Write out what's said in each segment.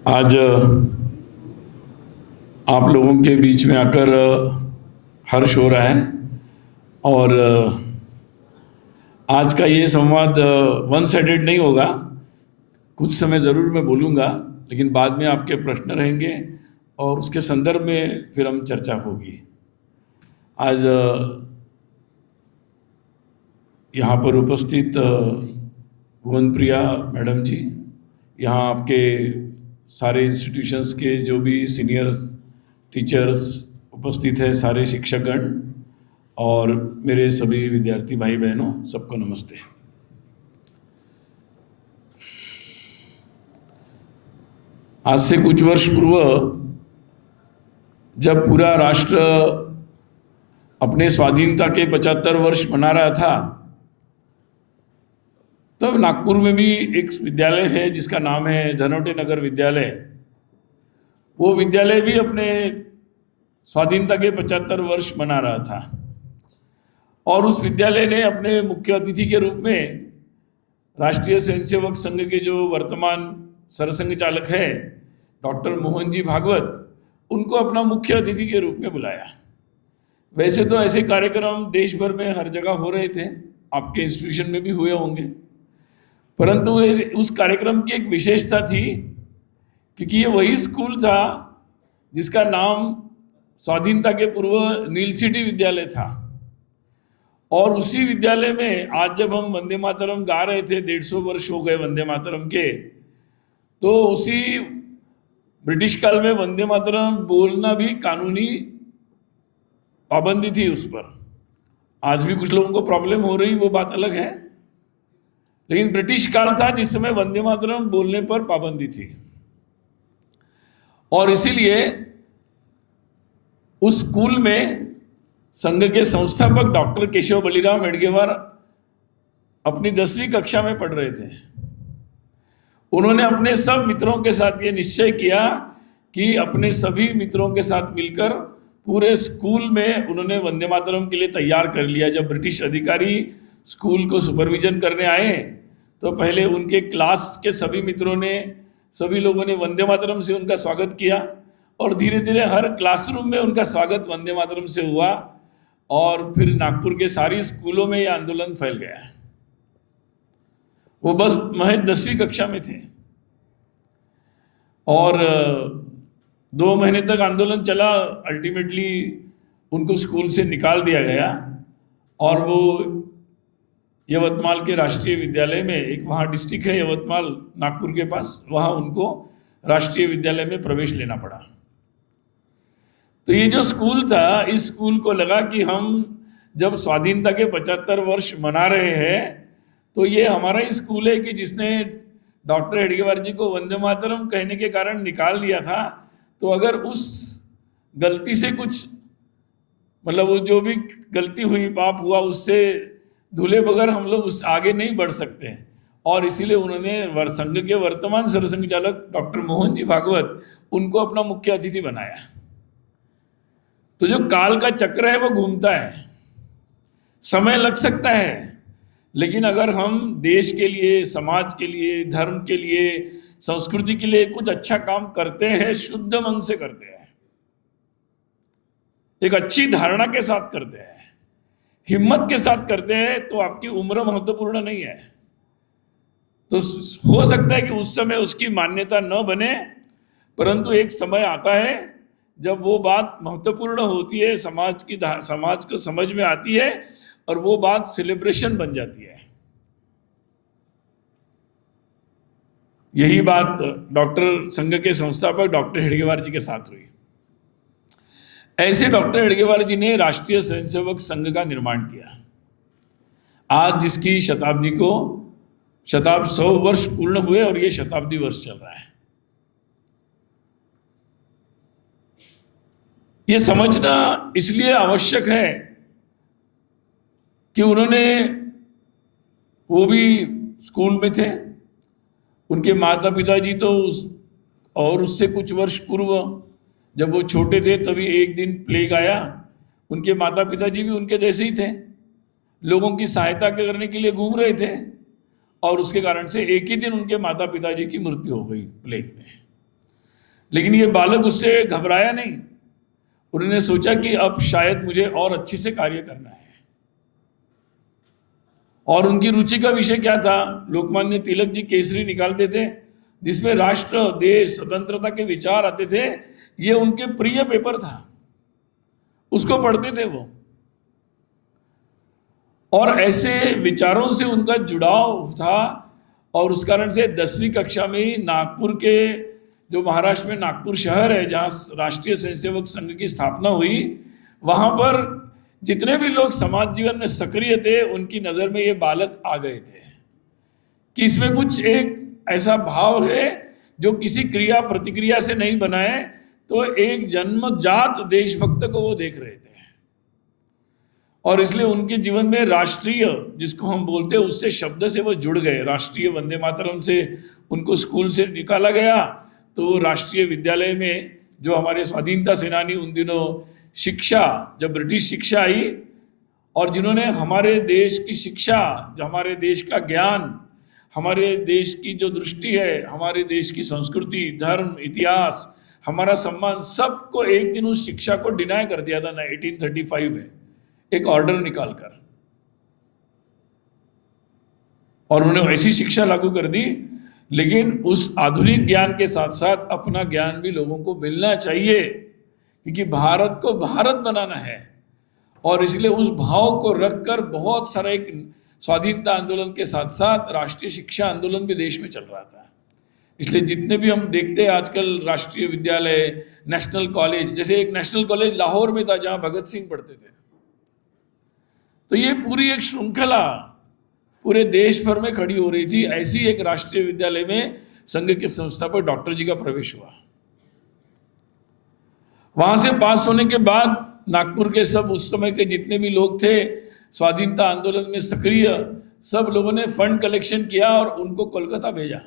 आज आप लोगों के बीच में आकर हर्ष हो रहा है और आज का ये संवाद वन साइडेड नहीं होगा। कुछ समय ज़रूर मैं बोलूँगा, लेकिन बाद में आपके प्रश्न रहेंगे और उसके संदर्भ में फिर हम चर्चा होगी। आज यहाँ पर उपस्थित भुवन प्रिया मैडम जी, यहाँ आपके सारे इंस्टीट्यूशंस के जो भी सीनियर टीचर्स उपस्थित हैं, सारे शिक्षकगण और मेरे सभी विद्यार्थी भाई बहनों, सबको नमस्ते। आज से कुछ वर्ष पूर्व जब पूरा राष्ट्र अपने स्वाधीनता के 75 वर्ष मना रहा था, तब नागपुर में भी एक विद्यालय है जिसका नाम है धनोटे नगर विद्यालय। वो विद्यालय भी अपने स्वाधीनता के 75 वर्ष मना रहा था और उस विद्यालय ने अपने मुख्य अतिथि के रूप में राष्ट्रीय स्वयंसेवक संघ के जो वर्तमान सरसंघ चालक है डॉक्टर मोहन जी भागवत, उनको अपना मुख्य अतिथि के रूप में बुलाया। वैसे तो ऐसे कार्यक्रम देश भर में हर जगह हो रहे थे, आपके इंस्टीट्यूशन में भी हुए होंगे, परंतु उस कार्यक्रम की एक विशेषता थी क्योंकि ये वही स्कूल था जिसका नाम स्वाधीनता के पूर्व नील सिटी विद्यालय था। और उसी विद्यालय में आज जब हम वंदे मातरम गा रहे थे, 150 वर्ष हो गए वंदे मातरम के, तो उसी ब्रिटिश काल में वंदे मातरम बोलना भी कानूनी पाबंदी थी उस पर। आज भी कुछ लोगों को प्रॉब्लम हो रही, वो बात अलग है, लेकिन ब्रिटिश काल था जिस समय वंदे मातरम बोलने पर पाबंदी थी। और इसीलिए उस स्कूल में संघ के संस्थापक डॉक्टर केशव बलिराम हेडगेवार अपनी 10वीं कक्षा में पढ़ रहे थे। उन्होंने अपने सब मित्रों के साथ ये निश्चय किया कि अपने सभी मित्रों के साथ मिलकर पूरे स्कूल में उन्होंने वंदे मातरम के लिए तैयार कर लिया। जब ब्रिटिश अधिकारी स्कूल को सुपरविजन करने आए तो पहले उनके क्लास के सभी मित्रों ने, सभी लोगों ने वंदे मातरम से उनका स्वागत किया और धीरे धीरे हर क्लासरूम में उनका स्वागत वंदे मातरम से हुआ और फिर नागपुर के सारी स्कूलों में यह आंदोलन फैल गया। वो बस महज 10वीं कक्षा में थे और 2 महीने तक आंदोलन चला। अल्टीमेटली उनको स्कूल से निकाल दिया गया और वो यवतमाल के राष्ट्रीय विद्यालय में, एक वहाँ डिस्ट्रिक्ट है यवतमाल नागपुर के पास, वहाँ उनको राष्ट्रीय विद्यालय में प्रवेश लेना पड़ा। तो ये जो स्कूल था, इस स्कूल को लगा कि हम जब स्वाधीनता के 75 वर्ष मना रहे हैं तो ये हमारा ही स्कूल है कि जिसने डॉक्टर हेडगेवार जी को वंदे मातरम कहने के कारण निकाल दिया था। तो अगर उस गलती से कुछ, मतलब वो जो भी गलती हुई, पाप हुआ, उससे धुले बगैर हम लोग उस आगे नहीं बढ़ सकते हैं। और इसीलिए उन्होंने संघ के वर्तमान सरसंघ चालक डॉक्टर मोहन जी भागवत, उनको अपना मुख्य अतिथि बनाया। तो जो काल का चक्र है वो घूमता है, समय लग सकता है, लेकिन अगर हम देश के लिए, समाज के लिए, धर्म के लिए, संस्कृति के लिए कुछ अच्छा काम करते हैं, शुद्ध मन से करते हैं, एक अच्छी धारणा के साथ करते हैं, हिम्मत के साथ करते हैं, तो आपकी उम्र महत्वपूर्ण नहीं है। तो हो सकता है कि उस समय उसकी मान्यता न बने, परंतु एक समय आता है जब वो बात महत्वपूर्ण होती है, समाज को समझ में आती है और वो बात सेलिब्रेशन बन जाती है। यही बात डॉक्टर संघ के संस्थापक डॉक्टर हेडगेवार जी के साथ हुई। ऐसे डॉक्टर हेडगेवार जी ने राष्ट्रीय स्वयंसेवक संघ का निर्माण किया। आज जिसकी शताब्दी को 100 वर्ष पूर्ण हुए और ये शताब्दी वर्ष चल रहा है। ये समझना इसलिए आवश्यक है कि उन्होंने, वो भी स्कूल में थे, उनके माता पिता जी तो और उससे कुछ वर्ष पूर्व जब वो छोटे थे तभी एक दिन प्लेग आया। उनके माता पिता जी भी उनके जैसे ही थे, लोगों की सहायता करने के लिए घूम रहे थे और उसके कारण से एक ही दिन उनके माता पिता जी की मृत्यु हो गई प्लेग में। लेकिन ये बालक उससे घबराया नहीं। उन्होंने सोचा कि अब शायद मुझे और अच्छे से कार्य करना है। और उनकी रुचि का विषय क्या था? लोकमान्य तिलक जी केसरी निकालते थे, जिसमें राष्ट्र, देश, स्वतंत्रता के विचार आते थे। ये उनके प्रिय पेपर था, उसको पढ़ते थे वो। और ऐसे विचारों से उनका जुड़ाव था, और उस कारण से 10वीं कक्षा में ही नागपुर के, जो महाराष्ट्र में नागपुर शहर है जहाँ राष्ट्रीय स्वयंसेवक संघ की स्थापना हुई, वहाँ पर जितने भी लोग समाज जीवन में सक्रिय थे, उनकी नज़र में ये बालक आ गए थे कि इसमें कुछ एक ऐसा भाव है जो किसी क्रिया प्रतिक्रिया से नहीं बना है। तो एक जन्मजात देशभक्त को वो देख रहे थे, और इसलिए उनके जीवन में राष्ट्रीय, जिसको हम बोलते हैं, उससे शब्द से वो जुड़ गए। राष्ट्रीय वंदे मातरम से उनको स्कूल से निकाला गया, तो वो राष्ट्रीय विद्यालय में, जो हमारे स्वाधीनता सेनानी उन दिनों शिक्षा, जब ब्रिटिश शिक्षा आई, और जिन्होंने हमारे देश की शिक्षा, जो हमारे देश का ज्ञान, हमारे देश की जो दृष्टि है, हमारे देश की संस्कृति, धर्म, इतिहास, हमारा सम्मान, सबको एक दिन उस शिक्षा को डिनाय कर दिया था 1835 में, एक ऑर्डर निकालकर। और उन्होंने ऐसी शिक्षा लागू कर दी। लेकिन उस आधुनिक ज्ञान के साथ साथ अपना ज्ञान भी लोगों को मिलना चाहिए, क्योंकि भारत को भारत बनाना है। और इसलिए उस भाव को रखकर बहुत सारा एक स्वाधीनता आंदोलन के साथ साथ राष्ट्रीय शिक्षा आंदोलन भी देश में चल रहा था। इसलिए जितने भी हम देखते हैं आजकल राष्ट्रीय विद्यालय, नेशनल कॉलेज, जैसे एक नेशनल कॉलेज लाहौर में था जहाँ भगत सिंह पढ़ते थे, तो ये पूरी एक श्रृंखला पूरे देश भर में खड़ी हो रही थी। ऐसी एक राष्ट्रीय विद्यालय में संघ के संस्थापक डॉक्टर जी का प्रवेश हुआ। वहां से पास होने के बाद नागपुर के सब उस समय के जितने भी लोग थे स्वाधीनता आंदोलन में सक्रिय, सब लोगों ने फंड कलेक्शन किया और उनको कोलकाता भेजा।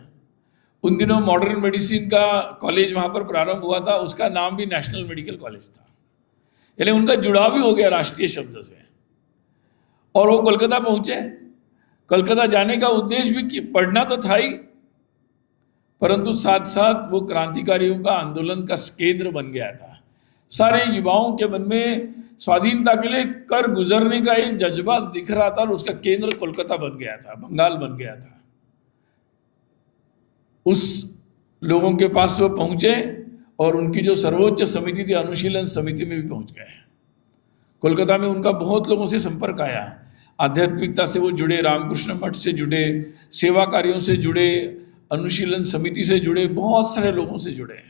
उन दिनों मॉडर्न मेडिसिन का कॉलेज वहां पर प्रारंभ हुआ था, उसका नाम भी नेशनल मेडिकल कॉलेज था। यानी उनका जुड़ाव भी हो गया राष्ट्रीय शब्द से। और वो कोलकाता पहुंचे। कोलकाता जाने का उद्देश्य भी पढ़ना तो था ही, परंतु साथ साथ वो क्रांतिकारियों का आंदोलन का केंद्र बन गया था। सारे युवाओं के मन में स्वाधीनता के लिए कर गुजरने का एक जज्बा दिख रहा था, और उसका केंद्र कोलकाता बन गया था, बंगाल बन गया था। उस लोगों के पास वो पहुंचे और उनकी जो सर्वोच्च समिति थी, अनुशीलन समिति में भी पहुंच गए। कोलकाता में उनका बहुत लोगों से संपर्क आया, आध्यात्मिकता से वो जुड़े, रामकृष्ण मठ से जुड़े, सेवा कार्यों से जुड़े, अनुशीलन समिति से जुड़े, बहुत सारे लोगों से जुड़े।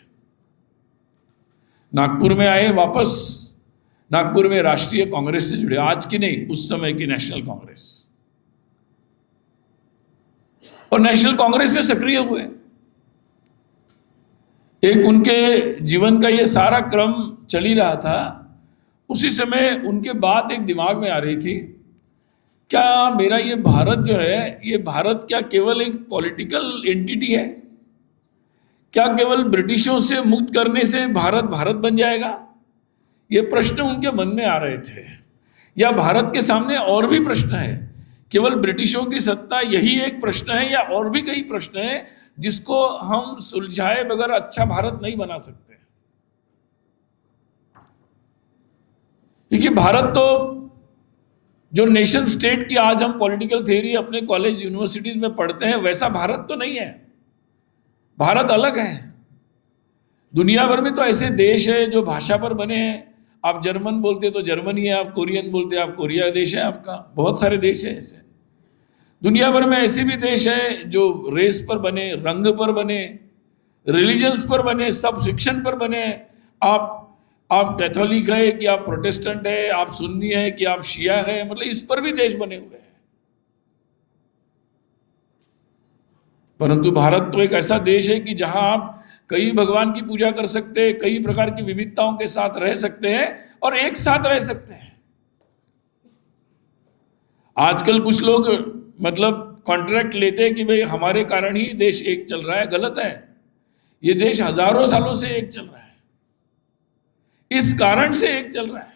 नागपुर में आए वापस, नागपुर में राष्ट्रीय कांग्रेस से जुड़े, आज की नहीं, उस समय की नेशनल कांग्रेस, और नेशनल कांग्रेस में सक्रिय हुए। एक उनके जीवन का ये सारा क्रम चल ही रहा था। उसी समय उनके बात एक दिमाग में आ रही थी, क्या मेरा ये भारत जो है, ये भारत क्या केवल एक पॉलिटिकल एंटिटी है? क्या केवल ब्रिटिशों से मुक्त करने से भारत भारत बन जाएगा? ये प्रश्न उनके मन में आ रहे थे। या भारत के सामने और भी प्रश्न है? केवल ब्रिटिशों की सत्ता यही एक प्रश्न है, या और भी कई प्रश्न है जिसको हम सुलझाए बगैर अच्छा भारत नहीं बना सकते? क्योंकि भारत तो जो नेशन स्टेट की आज हम पॉलिटिकल थ्योरी अपने कॉलेज यूनिवर्सिटीज में पढ़ते हैं, वैसा भारत तो नहीं है। भारत अलग है। दुनिया भर में तो ऐसे देश है जो भाषा पर बने हैं। आप जर्मन बोलते तो जर्मनी है, आप कोरियन बोलते आप कोरिया देश है आपका। बहुत सारे देश है ऐसे। दुनिया भर में ऐसे भी देश है जो रेस पर बने, रंग पर बने, रिलीजन्स पर बने, सब शिक्षण पर बने। आप कैथोलिक है कि आप प्रोटेस्टेंट है, आप सुन्नी है कि आप शिया है, मतलब इस पर भी देश बने हुए हैं। परंतु भारत तो एक ऐसा देश है कि जहां आप कई भगवान की पूजा कर सकते हैं, कई प्रकार की विविधताओं के साथ रह सकते हैं और एक साथ रह सकते हैं। आजकल कुछ लोग मतलब कॉन्ट्रैक्ट लेते हैं कि भाई हमारे कारण ही देश एक चल रहा है। गलत है। ये देश हजारों सालों से एक चल रहा है, इस कारण से एक चल रहा है।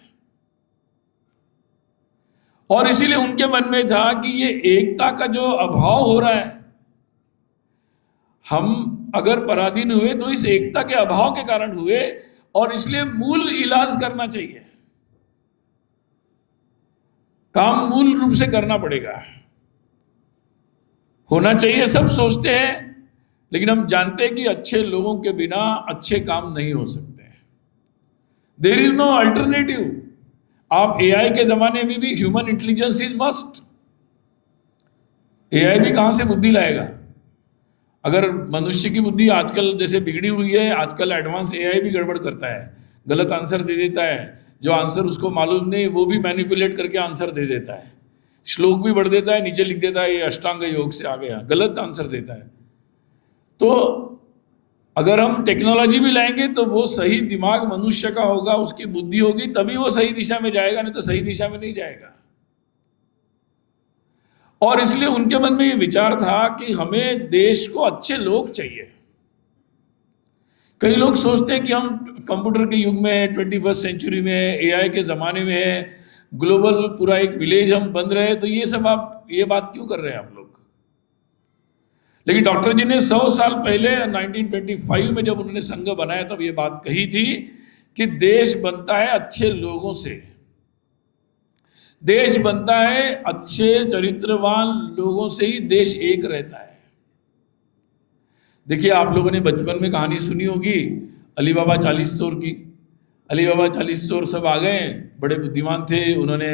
और इसीलिए उनके मन में था कि ये एकता का जो अभाव हो रहा है, हम अगर पराधीन हुए तो इस एकता के अभाव के कारण हुए, और इसलिए मूल इलाज करना चाहिए, काम मूल रूप से करना पड़ेगा। होना चाहिए सब सोचते हैं, लेकिन हम जानते हैं कि अच्छे लोगों के बिना अच्छे काम नहीं हो सकते। There is no alternative. आप एआई के जमाने में भी human intelligence is must. AI भी कहां से बुद्धि लाएगा? अगर मनुष्य की बुद्धि आजकल जैसे बिगड़ी हुई है, आजकल एडवांस एआई भी गड़बड़ करता है, गलत आंसर दे देता है, जो आंसर उसको मालूम नहीं वो भी मैनिपुलेट करके आंसर दे देता है, श्लोक भी बढ़ देता है, नीचे लिख देता है ये अष्टांग योग से आ गया, गलत आंसर देता है। तो अगर हम टेक्नोलॉजी भी लाएंगे तो वो सही दिमाग मनुष्य का होगा, उसकी बुद्धि होगी, तभी वो सही दिशा में जाएगा, नहीं तो सही दिशा में नहीं जाएगा। और इसलिए उनके मन में ये विचार था कि हमें देश को अच्छे लोग चाहिए। कई लोग सोचते हैं कि हम कंप्यूटर के युग में, 21st सेंचुरी में, एआई के ज़माने में है, ग्लोबल पूरा एक विलेज हम बन रहे हैं, तो ये सब आप ये बात क्यों कर रहे हैं आप लोग? लेकिन डॉक्टर जी ने 100 साल पहले 1925 में जब उन्होंने संघ बनाया तब ये बात कही थी कि देश बनता है अच्छे लोगों से, देश बनता है अच्छे चरित्रवान लोगों से ही देश एक रहता है। देखिए, आप लोगों ने बचपन में कहानी सुनी होगी अली बाबा 40 चोर की। अली बाबा 40 चोर सब आ गए, बड़े बुद्धिमान थे, उन्होंने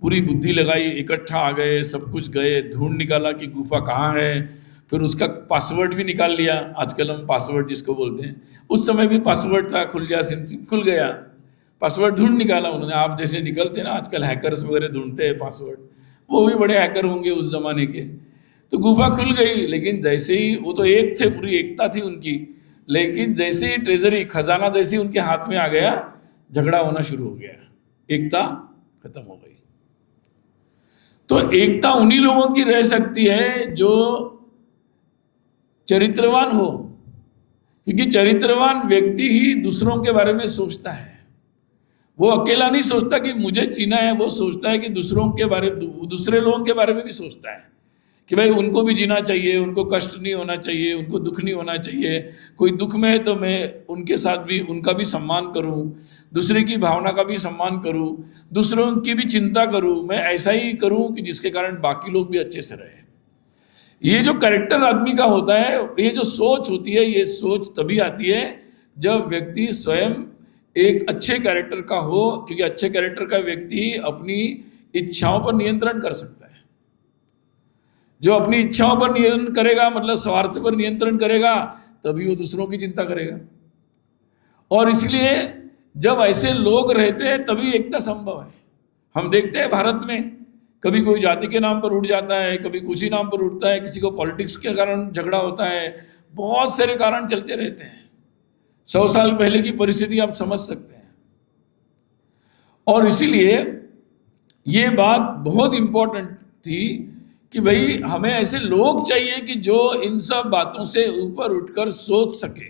पूरी बुद्धि लगाई, इकट्ठा आ गए, सब कुछ गए, ढूंढ निकाला कि गुफा कहाँ है, फिर उसका पासवर्ड भी निकाल लिया। आजकल हम पासवर्ड जिसको बोलते हैं, उस समय भी पासवर्ड था, खुल जा सिम सिम खुल गया, पासवर्ड ढूंढ निकाला उन्होंने। आप जैसे निकलते ना आजकल हैकर्स वगैरह ढूंढते हैं पासवर्ड, वो भी बड़े हैकर होंगे उस जमाने के। तो गुफा खुल गई, लेकिन जैसे ही वो तो एक थे, पूरी एकता थी उनकी, लेकिन जैसे ही ट्रेजरी खजाना जैसे ही उनके हाथ में आ गया, झगड़ा होना शुरू हो गया, एकता खत्म हो गई। तो एकता उन्हीं लोगों की रह सकती है जो चरित्रवान हो, क्योंकि चरित्रवान व्यक्ति ही दूसरों के बारे में सोचता है। वो अकेला नहीं सोचता कि मुझे जीना है, वो सोचता है कि दूसरों के बारे, दूसरे लोगों के बारे में भी सोचता है कि भाई उनको भी जीना चाहिए, उनको कष्ट नहीं होना चाहिए, उनको दुख नहीं होना चाहिए, कोई दुख में है तो मैं उनके साथ भी, उनका भी सम्मान करूं, दूसरे की भावना का भी सम्मान करूं, दूसरों की भी चिंता करूं, मैं ऐसा ही करूं कि जिसके कारण बाकी लोग भी अच्छे से रहे। ये जो कैरेक्टर आदमी का होता है, ये जो सोच होती है, ये सोच तभी आती है जब व्यक्ति स्वयं एक अच्छे कैरेक्टर का हो, क्योंकि अच्छे कैरेक्टर का व्यक्ति अपनी इच्छाओं पर नियंत्रण कर सकता है। जो अपनी इच्छाओं पर नियंत्रण करेगा, मतलब स्वार्थ पर नियंत्रण करेगा, तभी वो दूसरों की चिंता करेगा। और इसलिए जब ऐसे लोग रहते हैं तभी एकता संभव है। हम देखते हैं भारत में कभी कोई जाति के नाम पर उठ जाता है, कभी किसी नाम पर उठता है, किसी को पॉलिटिक्स के कारण झगड़ा होता है, बहुत सारे कारण चलते रहते हैं। 100 साल पहले की परिस्थिति आप समझ सकते हैं। और इसीलिए ये बात बहुत इंपॉर्टेंट थी कि भाई हमें ऐसे लोग चाहिए कि जो इन सब बातों से ऊपर उठकर सोच सके,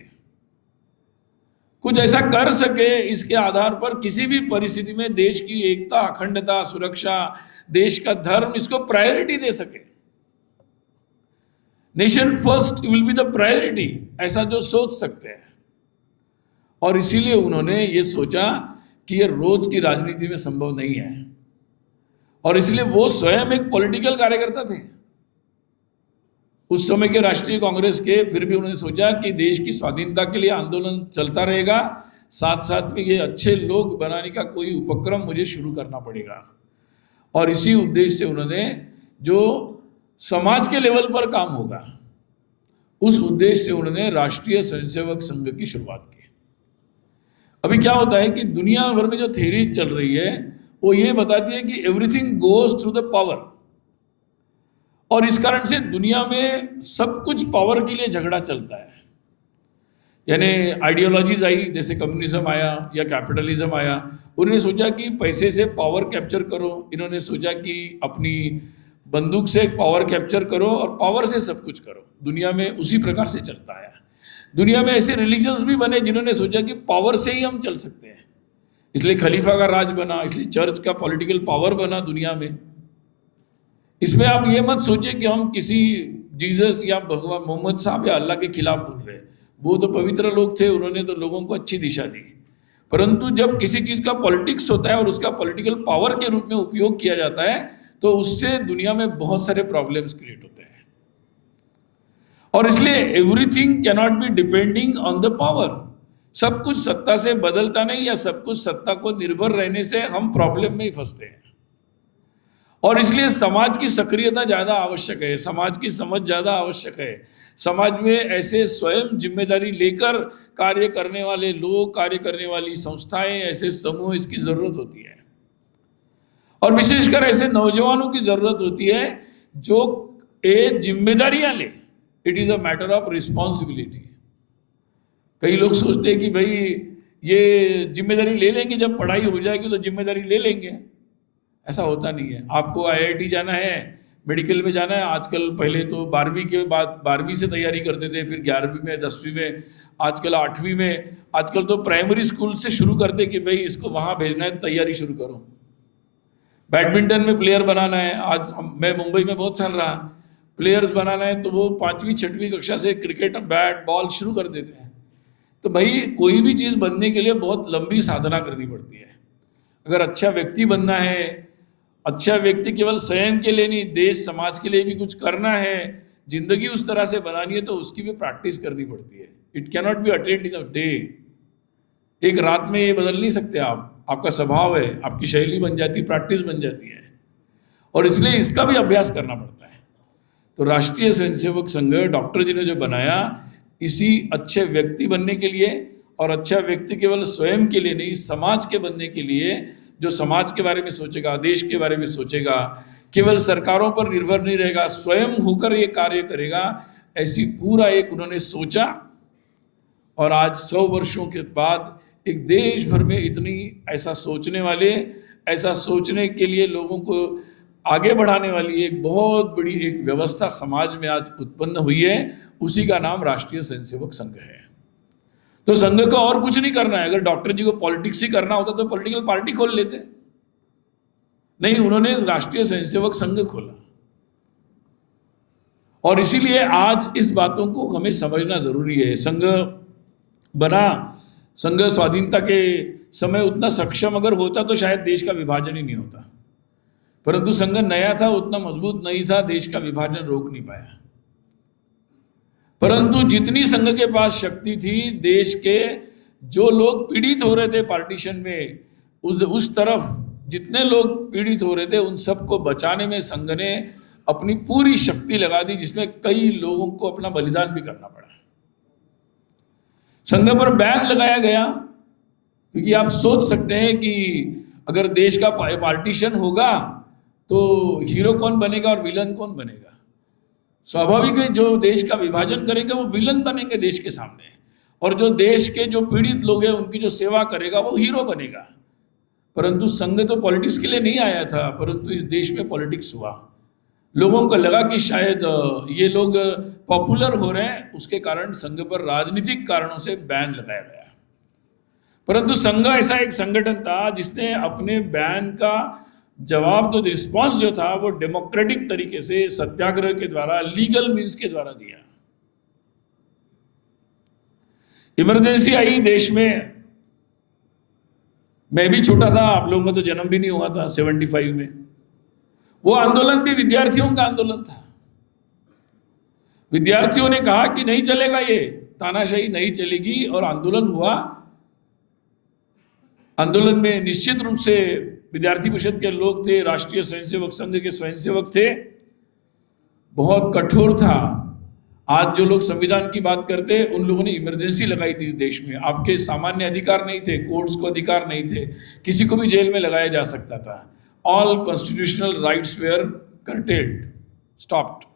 कुछ ऐसा कर सके, इसके आधार पर किसी भी परिस्थिति में देश की एकता, अखंडता, सुरक्षा, देश का धर्म, इसको प्रायोरिटी दे सके। Nation first will be the priority, ऐसा जो सोच सकते हैं। और इसीलिए उन्होंने ये सोचा कि ये रोज की राजनीति में संभव नहीं है, और इसलिए वो स्वयं एक पॉलिटिकल कार्यकर्ता थे उस समय के राष्ट्रीय कांग्रेस के। फिर भी उन्होंने सोचा कि देश की स्वाधीनता के लिए आंदोलन चलता रहेगा, साथ साथ में ये अच्छे लोग बनाने का कोई उपक्रम मुझे शुरू करना पड़ेगा। और इसी उद्देश्य से उन्होंने, जो समाज के लेवल पर काम होगा, उस उद्देश्य से उन्होंने राष्ट्रीय स्वयंसेवक संघ की शुरुआत की। अभी क्या होता है कि दुनिया भर में जो थ्योरी चल रही है वो ये बताती है कि everything goes through the power, और इस कारण से दुनिया में सब कुछ पावर के लिए झगड़ा चलता है। यानी आइडियोलॉजीज आई, जैसे कम्युनिज्म आया या कैपिटलिज्म आया, उन्होंने सोचा कि पैसे से पावर कैप्चर करो, इन्होंने सोचा कि अपनी बंदूक से पावर कैप्चर करो और पावर से सब कुछ करो। दुनिया में उसी प्रकार से चलता है। दुनिया में ऐसे रिलीजन्स भी बने जिन्होंने सोचा कि पावर से ही हम चल सकते हैं, इसलिए खलीफा का राज बना, इसलिए चर्च का पॉलिटिकल पावर बना दुनिया में। इसमें आप ये मत सोचिए कि हम किसी जीसस या भगवान मोहम्मद साहब या अल्लाह के खिलाफ बोल रहे हैं। वो तो पवित्र लोग थे, उन्होंने तो लोगों को अच्छी दिशा दी। परंतु जब किसी चीज़ का पॉलिटिक्स होता है और उसका पॉलिटिकल पावर के रूप में उपयोग किया जाता है तो उससे दुनिया में बहुत सारे प्रॉब्लम्स क्रिएट होते हैं। और इसलिए everything cannot be depending on the power. सब कुछ सत्ता से बदलता नहीं, या सब कुछ सत्ता को निर्भर रहने से हम प्रॉब्लम में ही फंसते हैं। और इसलिए समाज की सक्रियता ज़्यादा आवश्यक है, समाज की समझ ज़्यादा आवश्यक है। समाज में ऐसे स्वयं जिम्मेदारी लेकर कार्य करने वाले लोग, कार्य करने वाली संस्थाएं, ऐसे समूह, इसकी ज़रूरत होती है। और विशेषकर ऐसे नौजवानों की ज़रूरत होती है जो जिम्मेदारियां ले। It is a matter of responsibility. कई लोग सोचते हैं कि भाई ये जिम्मेदारी ले लेंगे, जब पढ़ाई हो जाएगी तो जिम्मेदारी ले लेंगे। ऐसा होता नहीं है। आपको IIT जाना है, मेडिकल में जाना है। आजकल, पहले तो 12वीं के बाद 12वीं से तैयारी करते थे, फिर 11वीं में, 10वीं में, आजकल 8वीं में, आजकल तो प्राइमरी स्कूल से शुरू करते कि भाई इसको वहाँ भेजना है, तैयारी शुरू करो। बैडमिंटन में प्लेयर बनाना है, आज मैं मुंबई में बहुत साल रहा, प्लेयर्स बनाना है तो वो 5वीं 6वीं कक्षा से क्रिकेट, बैट, बॉल शुरू कर देते हैं। तो भाई कोई भी चीज़ बनने के लिए बहुत लंबी साधना करनी पड़ती है। अगर अच्छा व्यक्ति बनना है, अच्छा व्यक्ति केवल स्वयं के लिए नहीं, देश समाज के लिए भी कुछ करना है, जिंदगी उस तरह से बनानी है, तो उसकी भी प्रैक्टिस करनी पड़ती है। It cannot be attend in a day. एक रात में ये बदल नहीं सकते आप। आपका स्वभाव है, आपकी शैली बन जाती, प्रैक्टिस बन जाती है, और इसलिए इसका भी अभ्यास करना पड़ता है। तो राष्ट्रीय स्वयंसेवक संघ डॉक्टर जी ने जो बनाया, इसी अच्छे व्यक्ति बनने के लिए, और अच्छा व्यक्ति केवल स्वयं के लिए नहीं, समाज के बनने के लिए, जो समाज के बारे में सोचेगा, देश के बारे में सोचेगा, केवल सरकारों पर निर्भर नहीं रहेगा, स्वयं होकर ये कार्य करेगा, ऐसी पूरा एक उन्होंने सोचा। और आज 100 वर्षों के बाद एक देश भर में इतनी ऐसा सोचने वाले, ऐसा सोचने के लिए लोगों को आगे बढ़ाने वाली एक बहुत बड़ी एक व्यवस्था समाज में आज उत्पन्न हुई है। उसी का नाम राष्ट्रीय स्वयंसेवक संघ है। तो संघ को और कुछ नहीं करना है। अगर डॉक्टर जी को पॉलिटिक्स ही करना होता तो पॉलिटिकल पार्टी खोल लेते, नहीं, उन्होंने राष्ट्रीय स्वयंसेवक संघ खोला। और इसीलिए आज इस बातों को हमें समझना जरूरी है। संघ बना, संघ स्वाधीनता के समय उतना सक्षम अगर होता तो शायद देश का विभाजन ही नहीं होता, परंतु संघ नया था, उतना मजबूत नहीं था, देश का विभाजन रोक नहीं पाया। परंतु जितनी संघ के पास शक्ति थी, देश के जो लोग पीड़ित हो रहे थे पार्टीशन में, उस तरफ जितने लोग पीड़ित हो रहे थे, उन सबको बचाने में संघ ने अपनी पूरी शक्ति लगा दी, जिसमें कई लोगों को अपना बलिदान भी करना पड़ा। संघ पर बैन लगाया गया, क्योंकि आप सोच सकते हैं कि अगर देश का पार्टीशन होगा तो हीरो कौन बनेगा और विलन कौन बनेगा। स्वाभाविक है, जो देश का विभाजन करेंगे वो विलन बनेंगे देश के सामने, और जो देश के जो पीड़ित लोग हैं उनकी जो सेवा करेगा वो हीरो बनेगा। परंतु संघ तो पॉलिटिक्स के लिए नहीं आया था, परंतु इस देश में पॉलिटिक्स हुआ। लोगों को लगा कि शायद ये लोग पॉपुलर हो रहे हैं, उसके कारण संघ पर राजनीतिक कारणों से बैन लगाया गया। परंतु संघ ऐसा एक संगठन था जिसने अपने बैन का जवाब, तो रिस्पॉन्स जो था वो डेमोक्रेटिक तरीके से, सत्याग्रह के द्वारा, लीगल मीन्स के द्वारा दिया। इमरजेंसी आई देश में, मैं भी छोटा था, आप लोगों का तो जन्म भी नहीं हुआ था 75 में। वो आंदोलन भी विद्यार्थियों का आंदोलन था। विद्यार्थियों ने कहा कि नहीं चलेगा, ये तानाशाही नहीं चलेगी, और आंदोलन हुआ। आंदोलन में निश्चित रूप से विद्यार्थी परिषद के लोग थे, राष्ट्रीय स्वयंसेवक संघ के स्वयंसेवक थे। बहुत कठोर था। आज जो लोग संविधान की बात करते हैं, उन लोगों ने इमरजेंसी लगाई थी इस देश में। आपके सामान्य अधिकार नहीं थे, कोर्ट्स को अधिकार नहीं थे, किसी को भी जेल में लगाया जा सकता था। All constitutional rights were curtailed, stopped.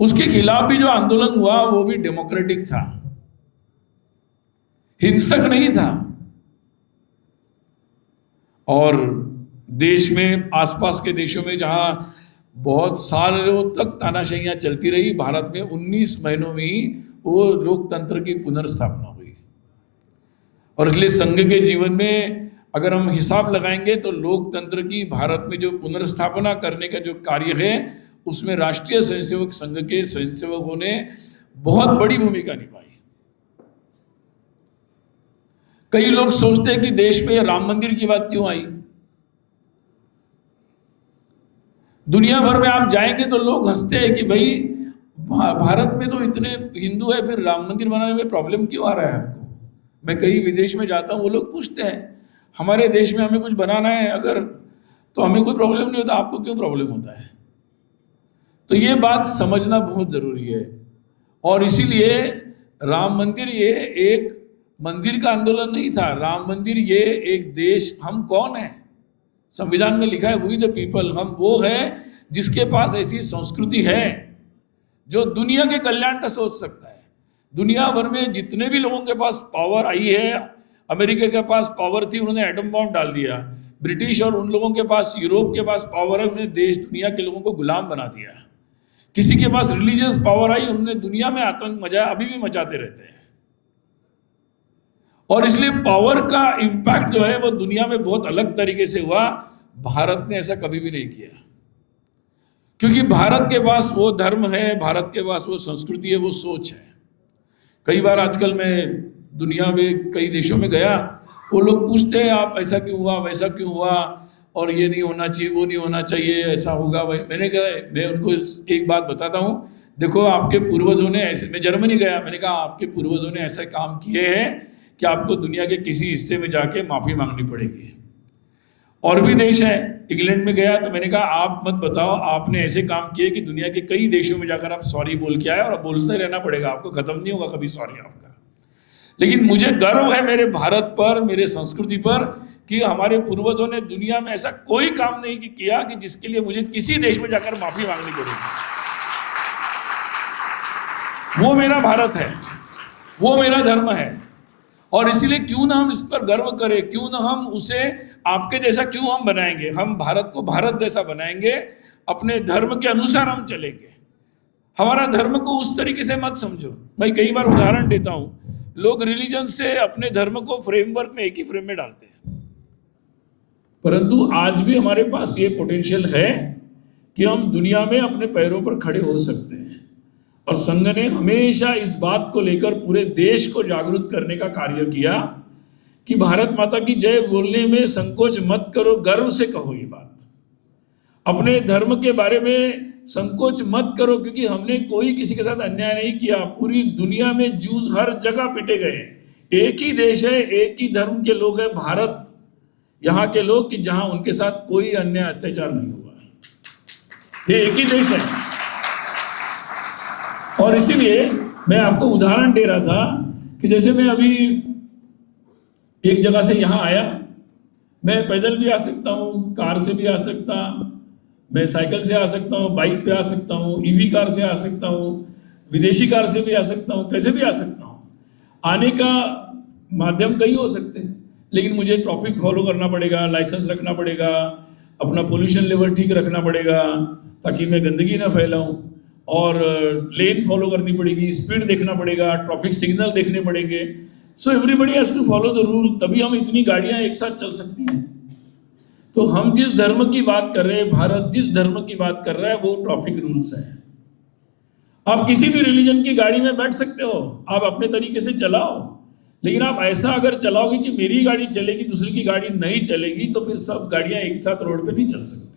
उसके खिलाफ भी जो आंदोलन हुआ वो भी डेमोक्रेटिक था, हिंसक नहीं था। और देश में, आसपास के देशों में जहां बहुत सालों तक तानाशाहियां चलती रही, भारत में 19 महीनों में ही वो लोकतंत्र की पुनर्स्थापना हुई। और इसलिए संघ के जीवन में अगर हम हिसाब लगाएंगे तो लोकतंत्र की भारत में जो पुनर्स्थापना करने का जो कार्य है उसमें राष्ट्रीय स्वयंसेवक संघ के स्वयंसेवकों ने बहुत बड़ी भूमिका निभाई। कई लोग सोचते हैं कि देश में राम मंदिर की बात क्यों आई। दुनिया भर में आप जाएंगे तो लोग हंसते हैं कि भाई भारत में तो इतने हिंदू है, फिर राम मंदिर बनाने में प्रॉब्लम क्यों आ रहा है आपको। मैं कई विदेश में जाता हूँ, वो लोग पूछते हैं हमारे देश में हमें कुछ बनाना है अगर, तो हमें कोई प्रॉब्लम नहीं होता, आपको क्यों प्रॉब्लम होता है। तो ये बात समझना बहुत ज़रूरी है। और इसीलिए राम मंदिर ये एक मंदिर का आंदोलन नहीं था। राम मंदिर ये एक देश, हम कौन है, संविधान में लिखा है वी द पीपल, हम वो है जिसके पास ऐसी संस्कृति है जो दुनिया के कल्याण का सोच सकता है। दुनिया भर में जितने भी लोगों के पास पावर आई है, अमेरिका के पास पावर थी, उन्होंने एटम बॉम्ब डाल दिया। ब्रिटिश और उन लोगों के पास, यूरोप के पास पावर है, उन्होंने देश दुनिया के लोगों को गुलाम बना दिया। किसी के पास रिलीजियस पावर आई, उन्होंने दुनिया में आतंक मचाया, अभी भी मचाते रहते हैं। और इसलिए पावर का इम्पैक्ट जो है वो दुनिया में बहुत अलग तरीके से हुआ। भारत ने ऐसा कभी भी नहीं किया, क्योंकि भारत के पास वो धर्म है, भारत के पास वो संस्कृति है, वो सोच है। कई बार आजकल मैं दुनिया में कई देशों में गया, वो लोग पूछते हैं आप ऐसा क्यों हुआ, वैसा क्यों हुआ, और ये नहीं होना चाहिए, वो नहीं होना चाहिए, ऐसा होगा भाई। मैंने कहा, मैं उनको एक बात बताता हूँ, देखो आपके पूर्वजों ने ऐसे, मैं जर्मनी गया, मैंने कहा आपके पूर्वजों ने ऐसे काम किए हैं कि आपको दुनिया के किसी हिस्से में जाके माफ़ी मांगनी पड़ेगी। और भी देश है, इंग्लैंड में गया तो मैंने कहा आप मत बताओ, आपने ऐसे काम किए कि दुनिया के कई देशों में जाकर आप सॉरी बोल के आए, और अब बोलते रहना पड़ेगा आपको, खत्म नहीं होगा कभी सॉरी आपका। लेकिन मुझे गर्व है मेरे भारत पर, मेरे संस्कृति पर, कि हमारे पूर्वजों ने दुनिया में ऐसा कोई काम नहीं किया कि जिसके लिए मुझे किसी देश में जाकर माफी मांगनी पड़ेगी। वो मेरा भारत है, वो मेरा धर्म है, और इसीलिए क्यों ना हम इस पर गर्व करें, क्यों ना हम उसे आपके जैसा क्यों हम बनाएंगे, हम भारत को भारत जैसा बनाएंगे, अपने धर्म के अनुसार हम चलेंगे। हमारा धर्म को उस तरीके से मत समझो। मैं कई बार उदाहरण देता हूँ, लोग रिलीजन से अपने धर्म को फ्रेमवर्क में, एक ही फ्रेम में डालते हैं, परंतु आज भी हमारे पास ये पोटेंशियल है कि हम दुनिया में अपने पैरों पर खड़े हो सकते हैं। और संघ ने हमेशा इस बात को लेकर पूरे देश को जागरूक करने का कार्य किया कि भारत माता की जय बोलने में संकोच मत करो, गर्व से कहो ये बात, अपने धर्म के बारे में संकोच मत करो, क्योंकि हमने कोई किसी के साथ अन्याय नहीं किया। पूरी दुनिया में जूस हर जगह पीटे गए। एक ही देश है, एक ही धर्म के लोग हैं, भारत, यहाँ के लोग, कि जहां उनके साथ कोई अन्याय अत्याचार नहीं हुआ। ये एक ही देश है। और इसीलिए मैं आपको उदाहरण दे रहा था कि जैसे मैं अभी एक जगह से यहाँ आया, मैं पैदल भी आ सकता हूँ, कार से भी आ सकता, मैं साइकिल से आ सकता हूँ, बाइक पे आ सकता हूँ, ईवी कार से आ सकता हूँ, विदेशी कार से भी आ सकता हूँ, कैसे भी आ सकता हूँ। आने का माध्यम कई हो सकते हैं, लेकिन मुझे ट्रैफिक फॉलो करना पड़ेगा, लाइसेंस रखना पड़ेगा, अपना पोल्यूशन लेवल ठीक रखना पड़ेगा ताकि मैं गंदगी ना फैलाऊँ, और लेन फॉलो करनी पड़ेगी, स्पीड देखना पड़ेगा, ट्रैफिक सिग्नल देखने पड़ेंगे। So everybody has to follow the rule, तभी हम इतनी गाड़ियाँ एक साथ चल सकती हैं। तो हम जिस धर्म की बात कर रहे हैं, भारत जिस धर्म की बात कर रहा है, वो ट्रैफिक रूल्स है। आप किसी भी रिलीजन की गाड़ी में बैठ सकते हो, आप अपने तरीके से चलाओ, लेकिन आप ऐसा अगर चलाओगे कि मेरी गाड़ी चलेगी, दूसरी की गाड़ी नहीं चलेगी, तो फिर सब गाड़ियां एक साथ रोड पे नहीं चल सकती।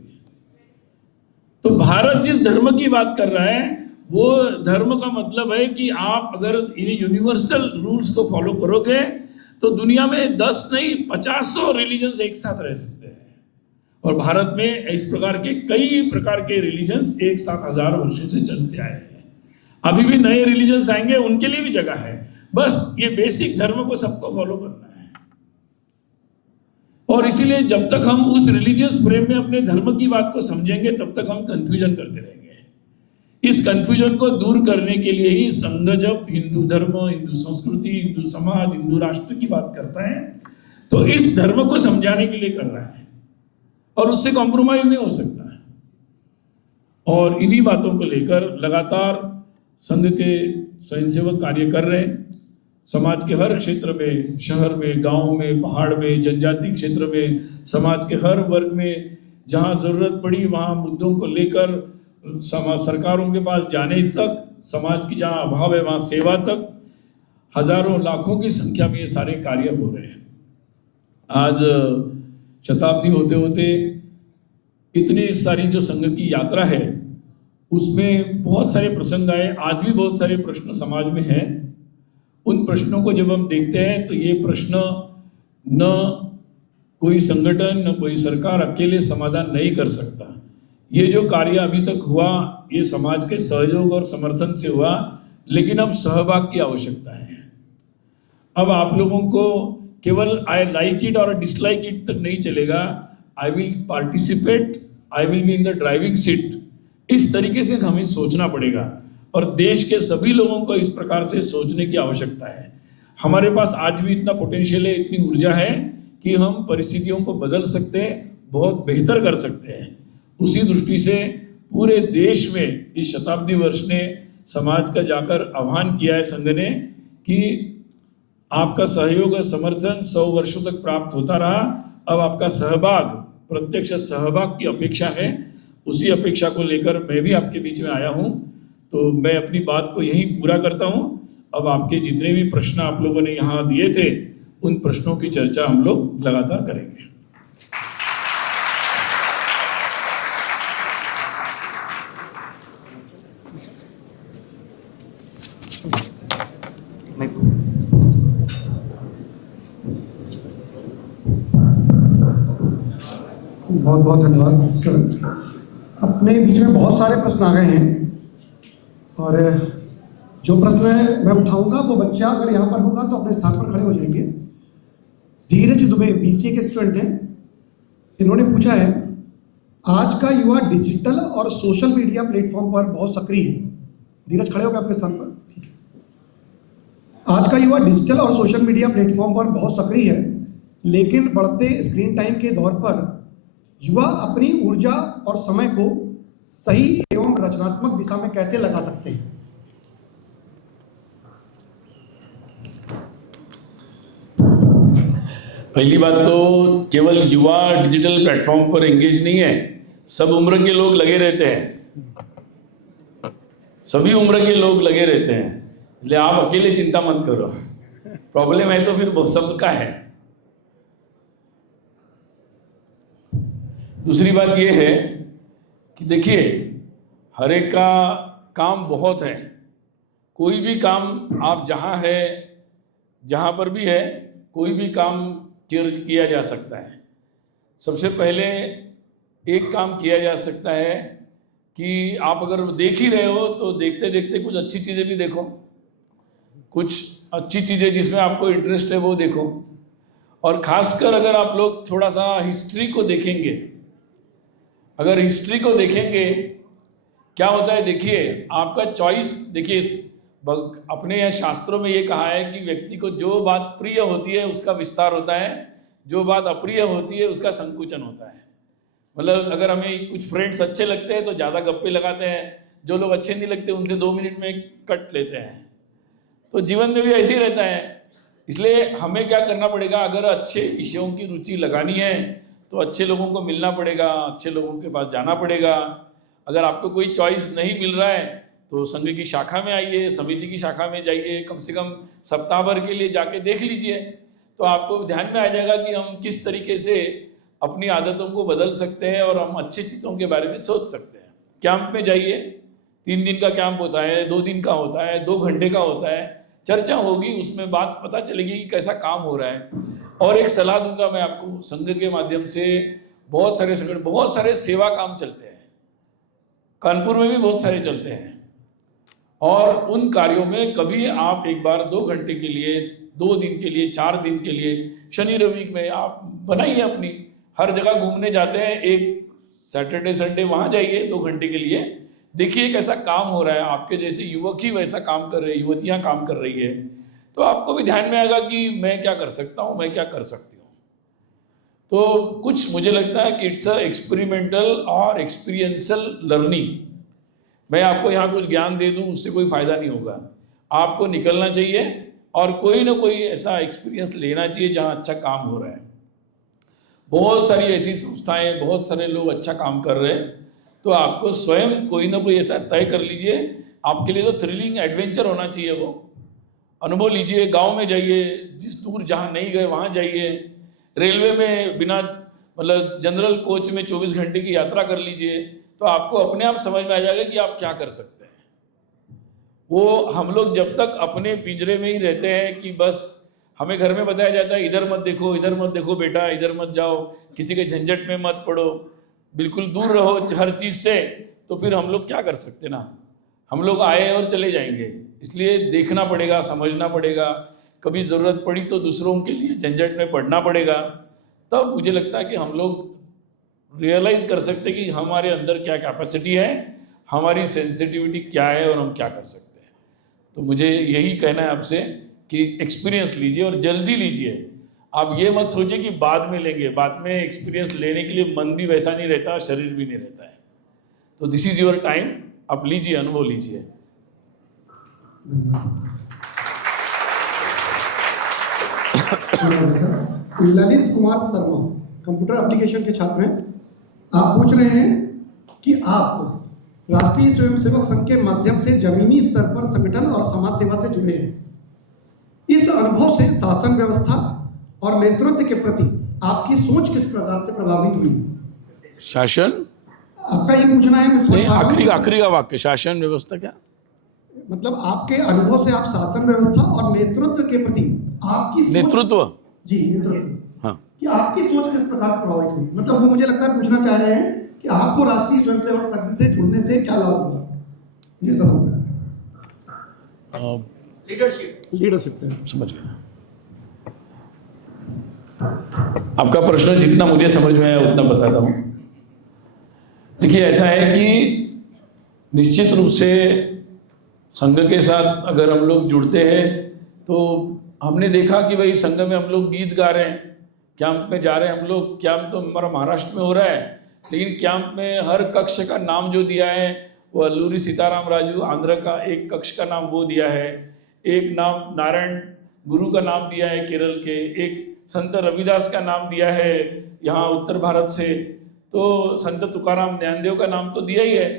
तो भारत जिस धर्म की बात कर रहा है, वो धर्म का मतलब है कि आप अगर ये यूनिवर्सल रूल्स को फॉलो करोगे तो दुनिया में 10 नहीं 50 रिलीजन्स एक साथ रह सकते हैं। और भारत में इस प्रकार के कई प्रकार के रिलीजन्स एक साथ 1000 वर्षों से चलते आए हैं। अभी भी नए रिलीजन्स आएंगे, उनके लिए भी जगह है, बस ये बेसिक धर्म को सबको फॉलो करना है। और इसीलिए जब तक हम उस रिलीजियस फ्रेम में अपने धर्म की बात को समझेंगे, तब तक हम कंफ्यूजन करते रहेंगे। इस कंफ्यूजन को दूर करने के लिए ही संघ जब हिंदू धर्म, हिंदू संस्कृति, हिंदू समाज, हिंदू राष्ट्र की बात करता है, तो इस धर्म को समझाने के लिए कर रहा है, और उससे कॉम्प्रोमाइज नहीं हो सकता है। और इन्हीं बातों को लेकर लगातार संघ के स्वयंसेवक कार्य कर रहे हैं। समाज के हर क्षेत्र में, शहर में, गांव में, पहाड़ में, जनजाति क्षेत्र में, समाज के हर वर्ग में जहां जरूरत पड़ी वहां मुद्दों को लेकर सरकारों के पास जाने तक, समाज की जहाँ अभाव है वहाँ सेवा तक, हजारों लाखों की संख्या में ये सारे कार्य हो रहे हैं। आज शताब्दी होते होते इतनी सारी जो संघ की यात्रा है उसमें बहुत सारे प्रसंग आए। आज भी बहुत सारे प्रश्न समाज में हैं। उन प्रश्नों को जब हम देखते हैं तो ये प्रश्न न कोई संगठन न कोई सरकार अकेले समाधान नहीं कर सकता। ये जो कार्य अभी तक हुआ ये समाज के सहयोग और समर्थन से हुआ, लेकिन अब सहभाग की आवश्यकता है। अब आप लोगों को केवल आई लाइक इट और डिसलाइक इट तक नहीं चलेगा। I will participate, I will be in the driving seat, इस तरीके से हमें सोचना पड़ेगा और देश के सभी लोगों को इस प्रकार से सोचने की आवश्यकता है। हमारे पास आज भी इतना पोटेंशियल है, इतनी ऊर्जा है कि हम परिस्थितियों को बदल सकते हैं, बहुत बेहतर कर सकते हैं। उसी दृष्टि से पूरे देश में इस शताब्दी वर्ष ने समाज का जाकर आह्वान किया है संघ ने कि आपका सहयोग और समर्थन 100 वर्षों तक प्राप्त होता रहा, अब आपका सहभाग, प्रत्यक्ष सहभाग की अपेक्षा है। उसी अपेक्षा को लेकर मैं भी आपके बीच में आया हूँ। तो मैं अपनी बात को यहीं पूरा करता हूँ। अब आपके जितने भी प्रश्न आप लोगों ने यहाँ दिए थे उन प्रश्नों की चर्चा हम लोग लगातार करेंगे। बहुत बहुत धन्यवाद सर। अपने बीच में बहुत सारे प्रश्न आ गए हैं और जो प्रश्न मैं उठाऊंगा वो बच्चा अगर यहाँ पर होगा तो अपने स्थान पर खड़े हो जाएंगे। धीरज दुबे बीसीए के स्टूडेंट हैं। इन्होंने पूछा है, आज का युवा डिजिटल और सोशल मीडिया प्लेटफॉर्म पर बहुत सक्रिय है। धीरज खड़े हो गए अपने स्थान पर, ठीक है। आज का युवा डिजिटल और सोशल मीडिया प्लेटफॉर्म पर बहुत सक्रिय है, लेकिन बढ़ते स्क्रीन टाइम के दौर पर युवा अपनी ऊर्जा और समय को सही एवं रचनात्मक दिशा में कैसे लगा सकते हैं? पहली बात तो केवल युवा डिजिटल प्लेटफॉर्म पर एंगेज नहीं है, सब उम्र के लोग लगे रहते हैं, सभी उम्र के लोग लगे रहते हैं। इसलिए आप अकेले चिंता मत करो, प्रॉब्लम है तो फिर सबका है। दूसरी बात यह है कि देखिए, हर एक का काम बहुत है। कोई भी काम आप जहाँ पर भी है, कोई भी काम किया जा सकता है। सबसे पहले एक काम किया जा सकता है कि आप अगर देख ही रहे हो तो देखते देखते कुछ अच्छी चीज़ें भी देखो, कुछ अच्छी चीज़ें जिसमें आपको इंटरेस्ट है वो देखो। और ख़ासकर अगर आप लोग थोड़ा सा हिस्ट्री को देखेंगे, अगर हिस्ट्री को देखेंगे क्या होता है, देखिए आपका चॉइस, देखिए अपने यहाँ शास्त्रों में ये कहा है कि व्यक्ति को जो बात प्रिय होती है उसका विस्तार होता है, जो बात अप्रिय होती है उसका संकुचन होता है। मतलब अगर हमें कुछ फ्रेंड्स अच्छे लगते हैं तो ज़्यादा गप्पे लगाते हैं, जो लोग अच्छे नहीं लगते उनसे 2 मिनट में कट लेते हैं। तो जीवन में भी ऐसे ही रहता है। इसलिए हमें क्या करना पड़ेगा, अगर अच्छे विषयों की रुचि लगानी है तो अच्छे लोगों को मिलना पड़ेगा, अच्छे लोगों के पास जाना पड़ेगा। अगर आपको कोई चॉइस नहीं मिल रहा है तो संघ की शाखा में आइए, समिति की शाखा में जाइए, कम से कम सप्ताह भर के लिए जाके देख लीजिए, तो आपको ध्यान में आ जाएगा कि हम किस तरीके से अपनी आदतों को बदल सकते हैं और हम अच्छी चीज़ों के बारे में सोच सकते हैं। कैंप में जाइए, 3 दिन का कैंप होता है, 2 दिन का होता है, 2 घंटे का होता है, चर्चा होगी, उसमें बात पता चलेगी कि कैसा काम हो रहा है। और एक सलाह दूंगा मैं आपको, संघ के माध्यम से बहुत सारे संगठन, बहुत सारे सेवा काम चलते हैं, कानपुर में भी बहुत सारे चलते हैं। और उन कार्यों में कभी आप एक बार 2 घंटे के लिए, 2 दिन के लिए, 4 दिन के लिए, शनि रवि में आप बनाइए अपनी। हर जगह घूमने जाते हैं, एक सैटरडे संडे वहाँ जाइए 2 घंटे के लिए, देखिए कैसा काम हो रहा है। आपके जैसे युवक ही वैसा काम कर रहे हैं, युवतियाँ काम कर रही है, तो आपको भी ध्यान में आएगा कि मैं क्या कर सकता हूँ, मैं क्या कर सकती हूँ। तो कुछ मुझे लगता है कि इट्स अ एक्सपेरिमेंटल और एक्सपीरियंशियल लर्निंग। मैं आपको यहाँ कुछ ज्ञान दे दूँ उससे कोई फ़ायदा नहीं होगा। आपको निकलना चाहिए और कोई ना कोई ऐसा एक्सपीरियंस लेना चाहिए जहाँ अच्छा काम हो रहा है। बहुत सारी ऐसी संस्थाएं, बहुत सारे लोग अच्छा काम कर रहे हैं। तो आपको स्वयं कोई ना कोई ऐसा तय कर लीजिए। आपके लिए तो थ्रिलिंग एडवेंचर होना चाहिए, वो अनुभव लीजिए। गांव में जाइए, जिस दूर जहां नहीं गए वहां जाइए। रेलवे में बिना मतलब जनरल कोच में 24 घंटे की यात्रा कर लीजिए, तो आपको अपने आप समझ में आ जाएगा कि आप क्या कर सकते हैं। वो हम लोग जब तक अपने पिंजरे में ही रहते हैं कि बस हमें घर में बताया जाता है इधर मत देखो बेटा, इधर मत जाओ, किसी के झंझट में मत पड़ो, बिल्कुल दूर रहो हर चीज़ से, तो फिर हम लोग क्या कर सकते ना। हम लोग आए और चले जाएंगे। इसलिए देखना पड़ेगा, समझना पड़ेगा। कभी ज़रूरत पड़ी तो दूसरों के लिए झंझट में पड़ना पड़ेगा। तब मुझे लगता है कि हम लोग रियलाइज़ कर सकते कि हमारे अंदर क्या कैपेसिटी है, हमारी सेंसिटिविटी क्या है और हम क्या कर सकते हैं। तो मुझे यही कहना है आपसे कि एक्सपीरियंस लीजिए और जल्दी लीजिए। आप ये मत सोचिए कि बाद में लेंगे। बाद में एक्सपीरियंस लेने के लिए मन भी वैसा नहीं रहता, शरीर भी नहीं रहता है। तो दिस इज़ योर टाइम, आप लीजिए, अनुभव लीजिए। ललित कुमार शर्मा कंप्यूटर एप्लीकेशन के छात्र हैं। आप पूछ रहे हैं कि आप राष्ट्रीय स्वयंसेवक संघ के माध्यम से जमीनी स्तर पर संगठन और समाज सेवा से जुड़े हैं। इस अनुभव से शासन व्यवस्था और नेतृत्व के प्रति आपकी सोच किस प्रकार से प्रभावित हुई? शासन आपका ये पूछना है। नहीं, आखिरी का वाक्य, शासन व्यवस्था क्या मतलब आपके अनुभव से आप शासन व्यवस्था और नेतृत्व के प्रति आपकी नेतृत्व नेतृत्व, हाँ, कि आपकी सोच किस प्रकार से प्रभावित हुई। मतलब वो मुझे लगता है पूछना चाह रहे हैं कि आपको राष्ट्रीय स्वयंसेवक संघ से जुड़ने से क्या लाभ हुआ, ये सब समझ रहा है। लीडरशिप समझ गया। आपका प्रश्न जितना मुझे समझ में आया उतना बताता हूँ। देखिए, ऐसा है कि निश्चित रूप से संघ के साथ अगर हम लोग जुड़ते हैं तो हमने देखा कि भाई संघ में हम लोग गीत गा रहे हैं, कैंप में जा रहे हैं हम लोग। कैंप तो हमारा महाराष्ट्र में हो रहा है, लेकिन कैंप में हर कक्ष का नाम जो दिया है वो अल्लूरी सीताराम राजू आंध्र का एक कक्ष का नाम वो दिया है, एक नाम नारायण गुरु का नाम दिया है केरल के, एक संत रविदास का नाम दिया है यहाँ उत्तर भारत से, तो संत तुकाराम ज्ञानदेव का नाम तो दिया ही है।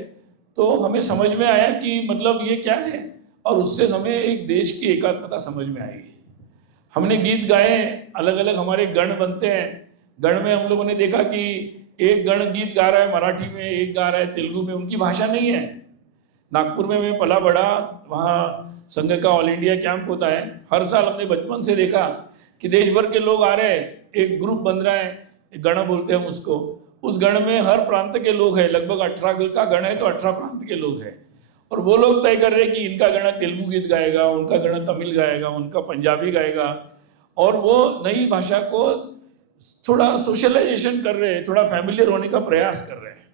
तो हमें समझ में आया कि मतलब ये क्या है, और उससे हमें एक देश की एकात्मता समझ में आई। हमने गीत गाए, अलग अलग हमारे गण बनते हैं। गण में हम लोगों ने देखा कि एक गण गीत गा रहा है मराठी में, एक गा रहा है तेलुगु में, उनकी भाषा नहीं है। नागपुर में मैं पला बड़ा, वहाँ संघ का ऑल इंडिया कैंप होता है। हर साल हमने बचपन से देखा कि देश भर के लोग आ रहे हैं, एक ग्रुप बन रहा है, गण बोलते हैं हम उसको। उस गण में हर प्रांत के लोग हैं, लगभग 18 का गण है तो 18 प्रांत के लोग हैं। और वो लोग तय कर रहे हैं कि इनका गण तेलुगु गीत गाएगा, उनका गण तमिल गाएगा, उनका पंजाबी गाएगा, और वो नई भाषा को थोड़ा सोशलाइजेशन कर रहे हैं, थोड़ा फैमिलियर होने का प्रयास कर रहे हैं।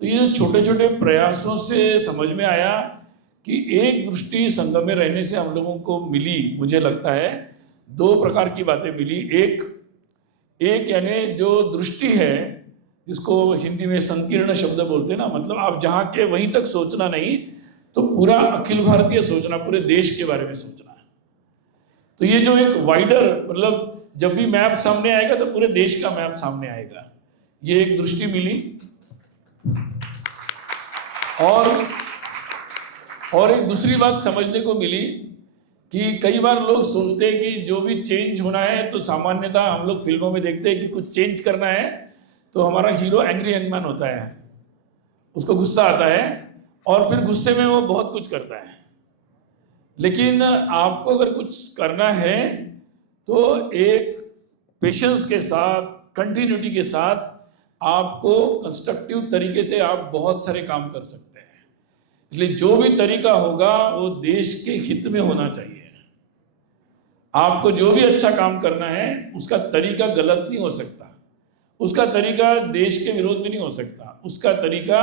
तो ये छोटे छोटे प्रयासों से समझ में आया कि एक दृष्टि संघ में रहने से हम लोगों को मिली। मुझे लगता है 2 प्रकार की बातें मिली। एक यानी जो दृष्टि है, जिसको हिंदी में संकीर्ण शब्द बोलते हैं ना, मतलब आप जहाँ के वहीं तक सोचना नहीं, तो पूरा अखिल भारतीय सोचना, पूरे देश के बारे में सोचना है। तो ये जो एक वाइडर, मतलब जब भी मैप सामने आएगा तो पूरे देश का मैप सामने आएगा, ये एक दृष्टि मिली। और एक दूसरी बात समझने को मिली कि कई बार लोग सोचते हैं कि जो भी चेंज होना है, तो सामान्यतः हम लोग फिल्मों में देखते हैं कि कुछ चेंज करना है तो हमारा हीरो एंग्री यंग मैन होता है, उसको गुस्सा आता है और फिर गुस्से में वो बहुत कुछ करता है। लेकिन आपको अगर कुछ करना है तो एक पेशेंस के साथ, कंटिन्यूटी के साथ, आपको कंस्ट्रक्टिव तरीके से आप बहुत सारे काम कर सकते हैं। इसलिए जो भी तरीका होगा वो देश के हित में होना चाहिए। आपको जो भी अच्छा काम करना है उसका तरीका गलत नहीं हो सकता, उसका तरीका देश के विरोध में नहीं हो सकता, उसका तरीका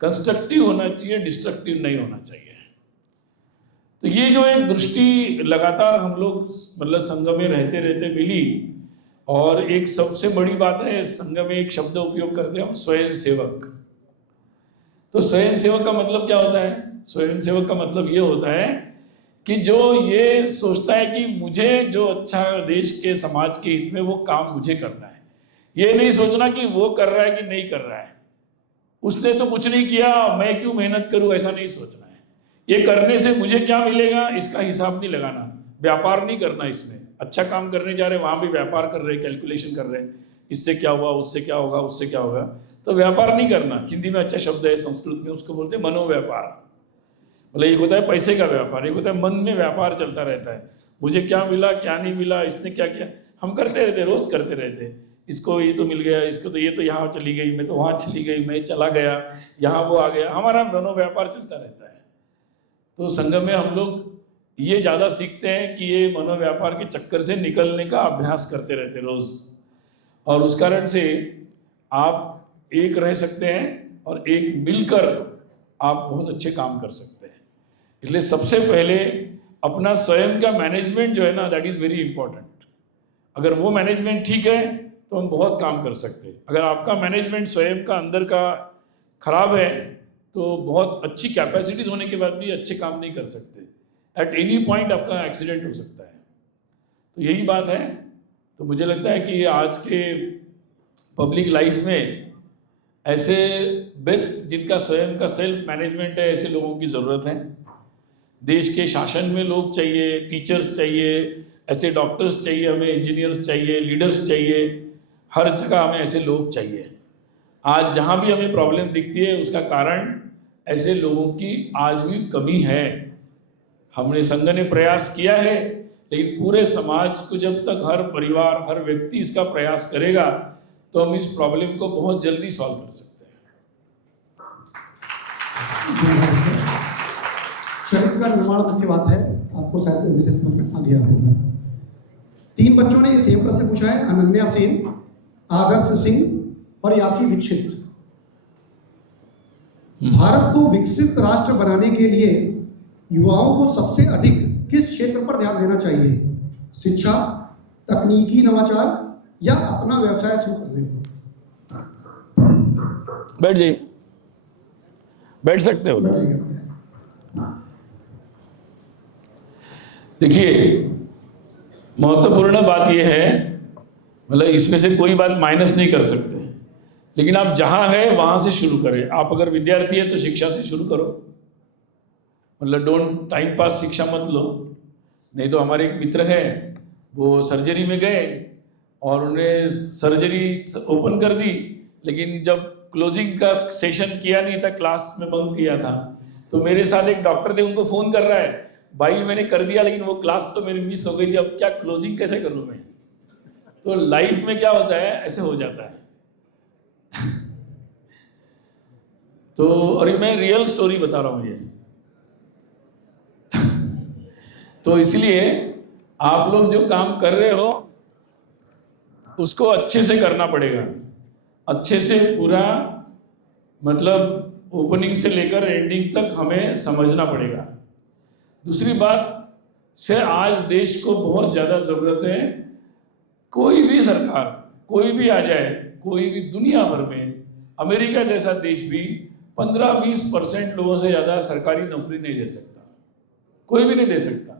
कंस्ट्रक्टिव होना चाहिए, डिस्ट्रक्टिव नहीं होना चाहिए। तो ये जो एक दृष्टि लगातार हम लोग मतलब संघ में रहते रहते मिली। और एक सबसे बड़ी बात है, संघ में एक शब्द उपयोग करते हैं हम, स्वयं सेवक। तो स्वयं सेवक का मतलब क्या होता है? स्वयं सेवक का मतलब ये होता है कि जो ये सोचता है कि मुझे जो अच्छा देश के समाज के हित में वो काम मुझे करना है। ये नहीं सोचना कि वो कर रहा है कि नहीं कर रहा है। उसने तो कुछ नहीं किया, मैं क्यों मेहनत करूं, ऐसा नहीं सोचना है। ये करने से मुझे क्या मिलेगा इसका हिसाब नहीं लगाना, व्यापार नहीं करना इसमें। अच्छा काम करने जा रहे हैं, वहां भी व्यापार कर रहे हैं, कैलकुलेशन कर रहे हैं, इससे क्या हुआ, उससे क्या होगा, उससे क्या होगा, तो व्यापार नहीं करना। हिंदी में अच्छा शब्द है, संस्कृत में उसको बोलते हैं मनोव्यापार। मतलब एक होता है पैसे का व्यापार, एक होता है मन में व्यापार चलता रहता है, मुझे क्या मिला, क्या नहीं मिला, इसने क्या किया, हम करते रहते, रोज करते रहते। इसको ये तो मिल गया, इसको तो ये तो यहाँ चली गई, मैं तो वहाँ चली गई, मैं चला गया, यहाँ वो आ गया, हमारा मनोव्यापार चलता रहता है। तो संगम में हम लोग ये ज़्यादा सीखते हैं कि ये मनोव्यापार के चक्कर से निकलने का अभ्यास करते रहते रोज, और उस कारण से आप एक रह सकते हैं और एक मिलकर आप बहुत अच्छे काम कर सकते हैं। इसलिए सबसे पहले अपना स्वयं का मैनेजमेंट जो है ना, दैट इज़ वेरी इंपॉर्टेंट। अगर वो मैनेजमेंट ठीक है तो हम बहुत काम कर सकते हैं। अगर आपका मैनेजमेंट स्वयं का अंदर का खराब है तो बहुत अच्छी कैपेसिटीज होने के बाद भी अच्छे काम नहीं कर सकते। एट एनी पॉइंट आपका एक्सीडेंट हो सकता है। तो यही बात है। तो मुझे लगता है कि आज के पब्लिक लाइफ में ऐसे बेस्ट जिनका स्वयं का सेल्फ मैनेजमेंट है, ऐसे लोगों की ज़रूरत है। देश के शासन में लोग चाहिए, टीचर्स चाहिए, ऐसे डॉक्टर्स चाहिए, हमें इंजीनियर्स चाहिए, लीडर्स चाहिए, हर जगह हमें ऐसे लोग चाहिए। आज जहाँ भी हमें प्रॉब्लम दिखती है उसका कारण ऐसे लोगों की आज भी कमी है। हमने संघ ने प्रयास किया है, लेकिन पूरे समाज को जब तक हर परिवार, हर व्यक्ति इसका प्रयास करेगा तो हम इस प्रॉब्लम को बहुत जल्दी सॉल्व कर सकते हैं। चरित्र का निर्माण मुख्य बात है, आपको शायद विशेष समझ में आ गया होगा। 3 बच्चों ने ये सेम प्रश्न पूछा है, अनन्या सेन, आदर्श सिंह और यासी दीक्षित। भारत को विकसित राष्ट्र बनाने के लिए युवाओं को सबसे अधिक किस क्षेत्र पर ध्यान देना चाहिए? शिक्षा, तकनीकी नवाचार या अपना व्यवसाय शुरू करने पर? बैठ जाइए, बैठ सकते हो। देखिए, महत्वपूर्ण बात यह है, मतलब इसमें से कोई बात माइनस नहीं कर सकते, लेकिन आप जहां है वहां से शुरू करें। आप अगर विद्यार्थी है तो शिक्षा से शुरू करो, मतलब डोंट टाइम पास शिक्षा मत लो। नहीं तो हमारे एक मित्र है, वो सर्जरी में गए और उन्हें सर्जरी ओपन कर दी, लेकिन जब क्लोजिंग का सेशन किया नहीं था, क्लास में बंक किया था, तो मेरे साथ एक डॉक्टर थे, उनको फ़ोन कर रहा है, भाई मैंने कर दिया लेकिन वो क्लास तो मेरी मिस हो गई थी, अब क्या क्लोजिंग कैसे करूँ मैं। तो लाइफ में क्या होता है, ऐसे हो जाता है। तो और मैं रियल स्टोरी बता रहा हूँ ये। तो इसलिए आप लोग जो काम कर रहे हो उसको अच्छे से करना पड़ेगा, अच्छे से पूरा, मतलब ओपनिंग से लेकर एंडिंग तक हमें समझना पड़ेगा। दूसरी बात से आज देश को बहुत ज़्यादा ज़रूरत है, कोई भी सरकार, कोई भी आ जाए, कोई भी दुनिया भर में, अमेरिका जैसा देश भी 15-20% लोगों से ज़्यादा सरकारी नौकरी नहीं दे सकता, कोई भी नहीं दे सकता।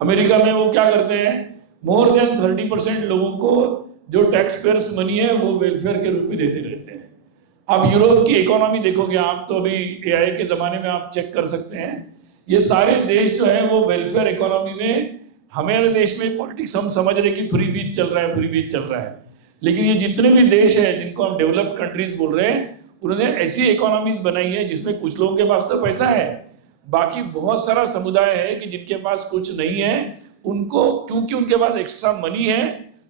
अमेरिका में वो क्या करते हैं, मोर देन 30% लोगों को जो टैक्स पेयर्स मनी है वो वेलफेयर के रूप में देते रहते हैं। आप यूरोप की इकोनॉमी देखोगे, आप तो अभी एआई के ज़माने में आप चेक कर सकते हैं, ये सारे देश जो है वो वेलफेयर इकोनॉमी में, हमारे देश में पॉलिटिक्स हम समझ रहे कि फ्री बीच चल रहा है, फ्री बीच चल रहा है, लेकिन ये जितने भी देश हैं जिनको हम डेवलप्ड कंट्रीज बोल रहे हैं, उन्होंने ऐसी इकोनॉमीज बनाई है जिसमें कुछ लोगों के पास तो पैसा है, बाकी बहुत सारा समुदाय है कि जिनके पास कुछ नहीं है, उनको क्योंकि उनके पास एक्स्ट्रा मनी है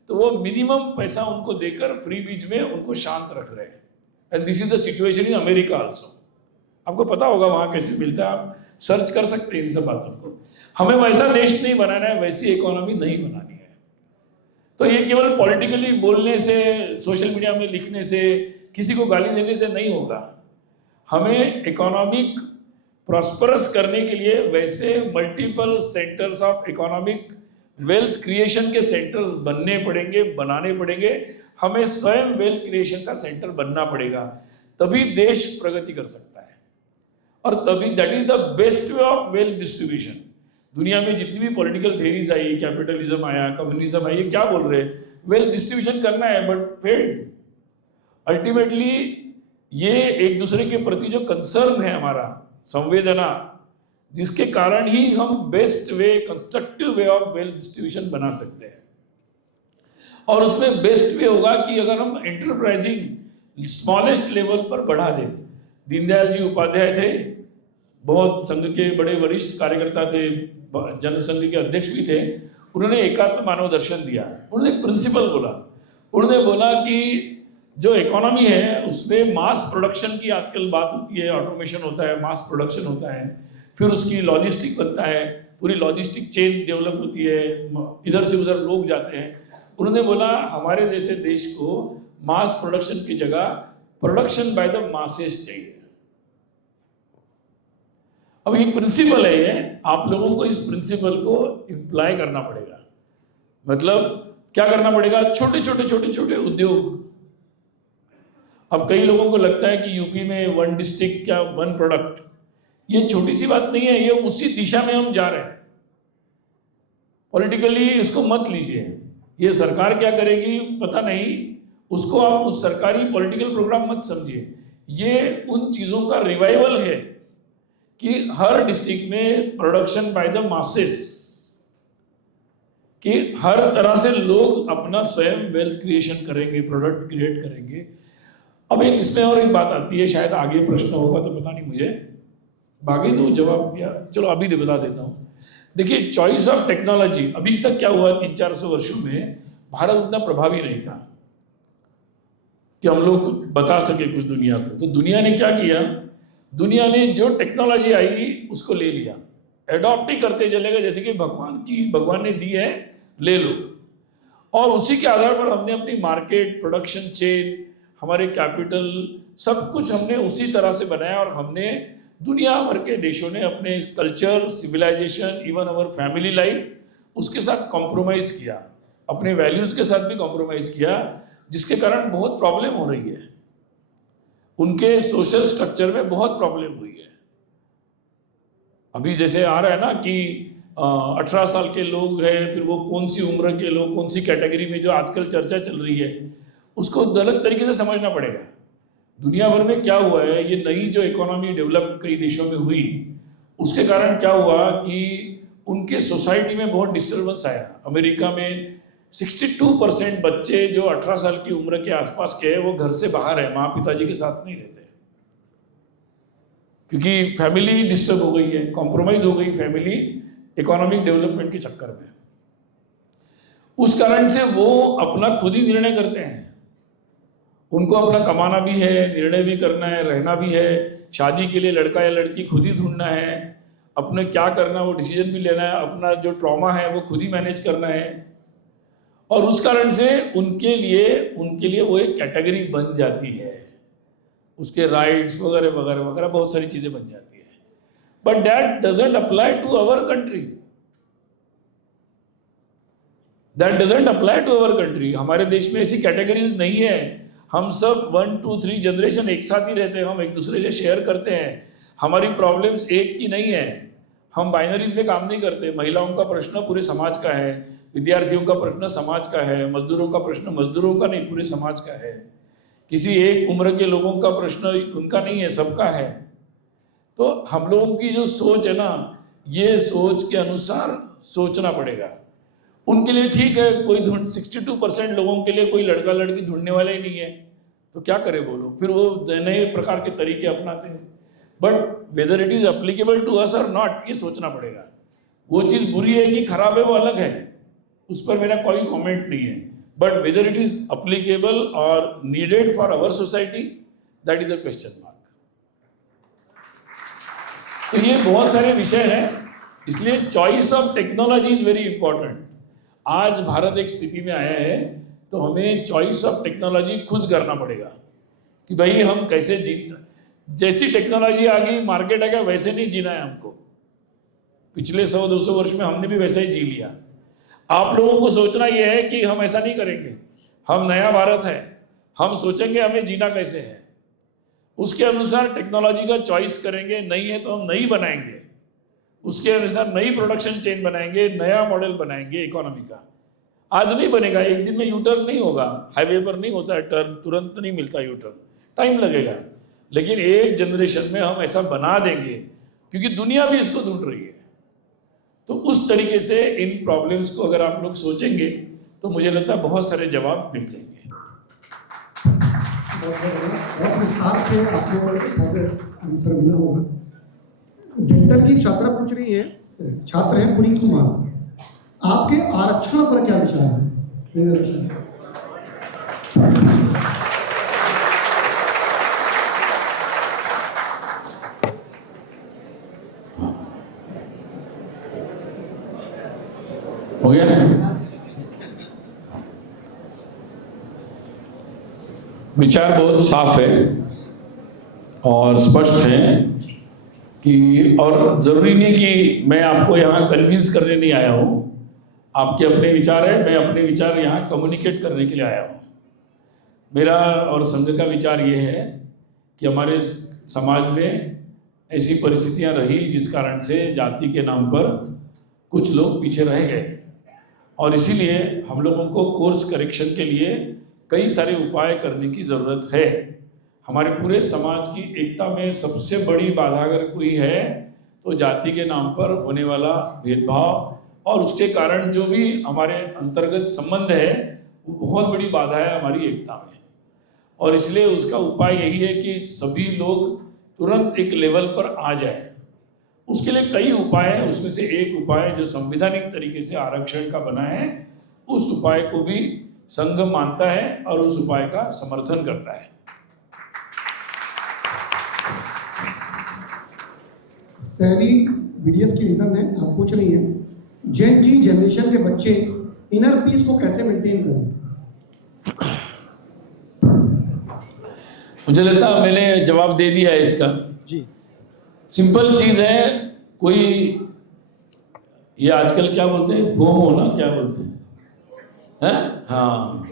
तो वो मिनिमम पैसा उनको देकर फ्री बीच में उनको शांत रख रहे हैं। And this is the situation in America also. आपको पता होगा वहाँ कैसे मिलता है, आप सर्च कर सकते हैं इन सब बातों को। हमें वैसा देश नहीं बनाना है, वैसी इकोनॉमी नहीं बनानी है। तो ये केवल पॉलिटिकली बोलने से, सोशल मीडिया में लिखने से, किसी को गाली देने से नहीं होगा। हमें इकोनॉमिक प्रॉस्परस करने के लिए वैसे multiple centres of economic wealth creation के सेंटर्स बनने पड़ेंगे, बनाने पड़ेंगे। हमें स्वयं वेल्थ क्रिएशन का सेंटर बनना पड़ेगा, तभी देश प्रगति कर सकता है, और तभी that is the best way of wealth distribution. दुनिया में जितनी भी पॉलिटिकल थेरीज आई, कैपिटलिज्म आया, कम्युनिज्म आया, ये क्या बोल रहे हैं, वेल्थ डिस्ट्रीब्यूशन करना है, बट फेल्ड। अल्टीमेटली ये एक दूसरे के प्रति जो कंसर्न है हमारा, संवेदना, जिसके कारण ही हम best way, constructive way of wealth distribution बना सकते हैं। और उसमें बेस्ट वे होगा कि अगर हम एंटरप्राइजिंग स्मॉलेस्ट लेवल पर बढ़ा दें। दीनदयाल जी उपाध्याय थे, बहुत संघ के बड़े वरिष्ठ कार्यकर्ता थे, जनसंघ के अध्यक्ष भी थे। उन्होंने एकात्म मानव दर्शन दिया। उन्होंने एक प्रिंसिपल बोला, उन्होंने बोला कि जो इकोनॉमी है उसमें मास प्रोडक्शन की आजकल बात होती है, ऑटोमेशन होता है, मास प्रोडक्शन होता है, फिर उसकी लॉजिस्टिक बनता है, पूरी लॉजिस्टिक चेन डेवलप होती है, इधर से उधर लोग जाते हैं। उन्होंने बोला हमारे जैसे देश को मास प्रोडक्शन की जगह प्रोडक्शन बाय द मासेस चाहिए। अब एक प्रिंसिपल है ये, आप लोगों को इस प्रिंसिपल को इम्प्लाई करना पड़ेगा। मतलब क्या करना पड़ेगा? छोटे छोटे उद्योग। अब कई लोगों को लगता है कि यूपी में 1 डिस्ट्रिक्ट क्या 1 प्रोडक्ट, ये छोटी सी बात नहीं है, ये उसी दिशा में हम जा रहे हैं। पॉलिटिकली इसको मत लीजिए, ये सरकार क्या करेगी पता नहीं, उसको आप उस सरकारी पॉलिटिकल प्रोग्राम मत समझिए। ये उन चीजों का रिवाइवल है कि हर डिस्ट्रिक्ट में प्रोडक्शन बाय द मासेस, कि हर तरह से लोग अपना स्वयं वेल्थ क्रिएशन करेंगे, प्रोडक्ट क्रिएट करेंगे। अब एक इसमें और एक बात आती है, शायद आगे प्रश्न होगा तो पता नहीं मुझे, बाकी तो जवाब या चलो अभी तो बता देता हूँ। देखिए चॉइस ऑफ टेक्नोलॉजी, अभी तक क्या हुआ 300-400 वर्षों में भारत उतना प्रभावी नहीं था कि हम लोग बता सके कुछ दुनिया को। तो दुनिया ने क्या किया, दुनिया ने जो टेक्नोलॉजी आई उसको ले लिया, एडॉप्ट ही करते चलेगा, जैसे कि भगवान ने दी है ले लो। और उसी के आधार पर हमने अपनी मार्केट, प्रोडक्शन चेन, हमारे कैपिटल, सब कुछ हमने उसी तरह से बनाया। और हमने दुनिया भर के देशों ने अपने culture, civilization, even our family life उसके साथ कॉम्प्रोमाइज़ किया, अपने वैल्यूज़ के साथ भी कॉम्प्रोमाइज़ किया, जिसके कारण बहुत प्रॉब्लम हो रही है, उनके सोशल स्ट्रक्चर में बहुत प्रॉब्लम हुई है। अभी जैसे आ रहा है ना कि 18 साल के लोग हैं, फिर वो कौन सी उम्र के लोग, कौन सी कैटेगरी में, जो आजकल चर्चा चल रही है, उसको गलत तरीके से समझना पड़ेगा। दुनिया भर में क्या हुआ है, ये नई जो इकोनॉमी डेवलप कई देशों में हुई, उसके कारण क्या हुआ कि उनके सोसाइटी में बहुत डिस्टर्बेंस आया। अमेरिका में 62% बच्चे जो 18 साल की उम्र के आसपास के हैं वो घर से बाहर है, माँ पिताजी के साथ नहीं रहते, क्योंकि फैमिली डिस्टर्ब हो गई है, कॉम्प्रोमाइज हो गई फैमिली इकोनॉमिक डेवलपमेंट के चक्कर में। उस कारण से वो अपना खुद ही निर्णय करते हैं, उनको अपना कमाना भी है, निर्णय भी करना है, रहना भी है, शादी के लिए लड़का या लड़की खुद ही ढूंढना है, अपने क्या करना है वो डिसीजन भी लेना है, अपना जो ट्रॉमा है वो खुद ही मैनेज करना है। और उस कारण से उनके लिए वो एक कैटेगरी बन जाती है, उसके राइट्स वगैरह वगैरह वगैरह बहुत सारी चीजें बन जाती है। But that doesn't apply to our country, that doesn't apply to our country. हमारे देश में ऐसी कैटेगरीज नहीं है, हम सब 1, 2, 3 जनरेशन एक साथ ही रहते हैं, हम एक दूसरे से शेयर करते हैं, हमारी प्रॉब्लम्स एक की नहीं है, हम बाइनरीज में काम नहीं करते। महिलाओं का प्रश्न पूरे समाज का है, विद्यार्थियों का प्रश्न समाज का है, मजदूरों का प्रश्न मजदूरों का नहीं पूरे समाज का है, किसी एक उम्र के लोगों का प्रश्न उनका नहीं है, सबका है। तो हम लोगों की जो सोच है ना, ये सोच के अनुसार सोचना पड़ेगा। उनके लिए ठीक है, कोई 62% लोगों के लिए कोई लड़का लड़की ढूंढने वाला ही नहीं है, तो क्या करे वो लोग, फिर वो नए प्रकार के तरीके अपनाते हैं। But whether it is applicable to us or not, ये सोचना पड़ेगा। वो चीज़ बुरी है कि खराब है वो अलग है, उस पर मेरा कोई कमेंट नहीं है, but whether it is applicable और needed for our society, that is the question mark. तो ये बहुत सारे विषय हैं, इसलिए choice of technology is very important. आज भारत एक स्थिति में आया है तो हमें चॉइस ऑफ टेक्नोलॉजी खुद करना पड़ेगा कि भाई हम कैसे जैसी टेक्नोलॉजी आ गई, मार्केट आ गया, वैसे नहीं जीना है हमको। पिछले 100-200 वर्ष में हमने भी वैसा ही जी लिया। आप लोगों को सोचना यह है कि हम ऐसा नहीं करेंगे, हम नया भारत है, हम सोचेंगे हमें जीना कैसे है, उसके अनुसार टेक्नोलॉजी का चॉइस करेंगे। नहीं है तो हम नई बनाएंगे, उसके अनुसार नई प्रोडक्शन चेन बनाएंगे, नया मॉडल बनाएंगे इकोनॉमी का। आज नहीं बनेगा, एक दिन में यू टर्न नहीं होगा, हाईवे पर नहीं होता है टर्न, तुरंत नहीं मिलता यू टर्न, टाइम लगेगा। लेकिन एक जनरेशन में हम ऐसा बना देंगे, क्योंकि दुनिया भी इसको ढूंढ रही है। तो उस तरीके से इन प्रॉब्लम्स को अगर आप लोग सोचेंगे तो मुझे लगता है बहुत सारे जवाब मिल जाएंगे। बहुत विस्तार से आपको सारे आंसर मिला होगा। डेंटल की छात्रा पूछ रही है, छात्र है पुनीत कुमार, आपके आरक्षण पर क्या विचार है? हो गया ना? विचार बहुत साफ है और स्पष्ट है कि, और जरूरी नहीं कि मैं आपको यहाँ कन्विंस करने नहीं आया हूँ। आपके अपने विचार है, मैं अपने विचार यहाँ कम्युनिकेट करने के लिए आया हूँ। मेरा और संघ का विचार ये है कि हमारे समाज में ऐसी परिस्थितियाँ रही जिस कारण से जाति के नाम पर कुछ लोग पीछे रह गए, और इसीलिए हम लोगों को कोर्स करेक्शन के लिए कई सारे उपाय करने की ज़रूरत है। हमारे पूरे समाज की एकता में सबसे बड़ी बाधा अगर कोई है तो जाति के नाम पर होने वाला भेदभाव, और उसके कारण जो भी हमारे अंतर्गत संबंध है वो बहुत बड़ी बाधा है हमारी एकता में। और इसलिए उसका उपाय यही है कि सभी लोग तुरंत एक लेवल पर आ जाए। उसके लिए कई उपाय हैं, उसमें से एक उपाय जो संवैधानिक तरीके से आरक्षण का बना है, उस उपाय को भी संघ मानता है और उस उपाय का समर्थन करता है। सैली बीडीएस की इंटर्न है, आप पूछ रही हैं, जेन जी जनरेशन के बच्चे इनर पीस को कैसे मेंटेन करें? मुझे लगता है मैंने जवाब दे दिया है इसका जी। सिंपल चीज है। कोई ये आजकल क्या बोलते हैं, फोमो ना, क्या बोलते हैं? हाँ,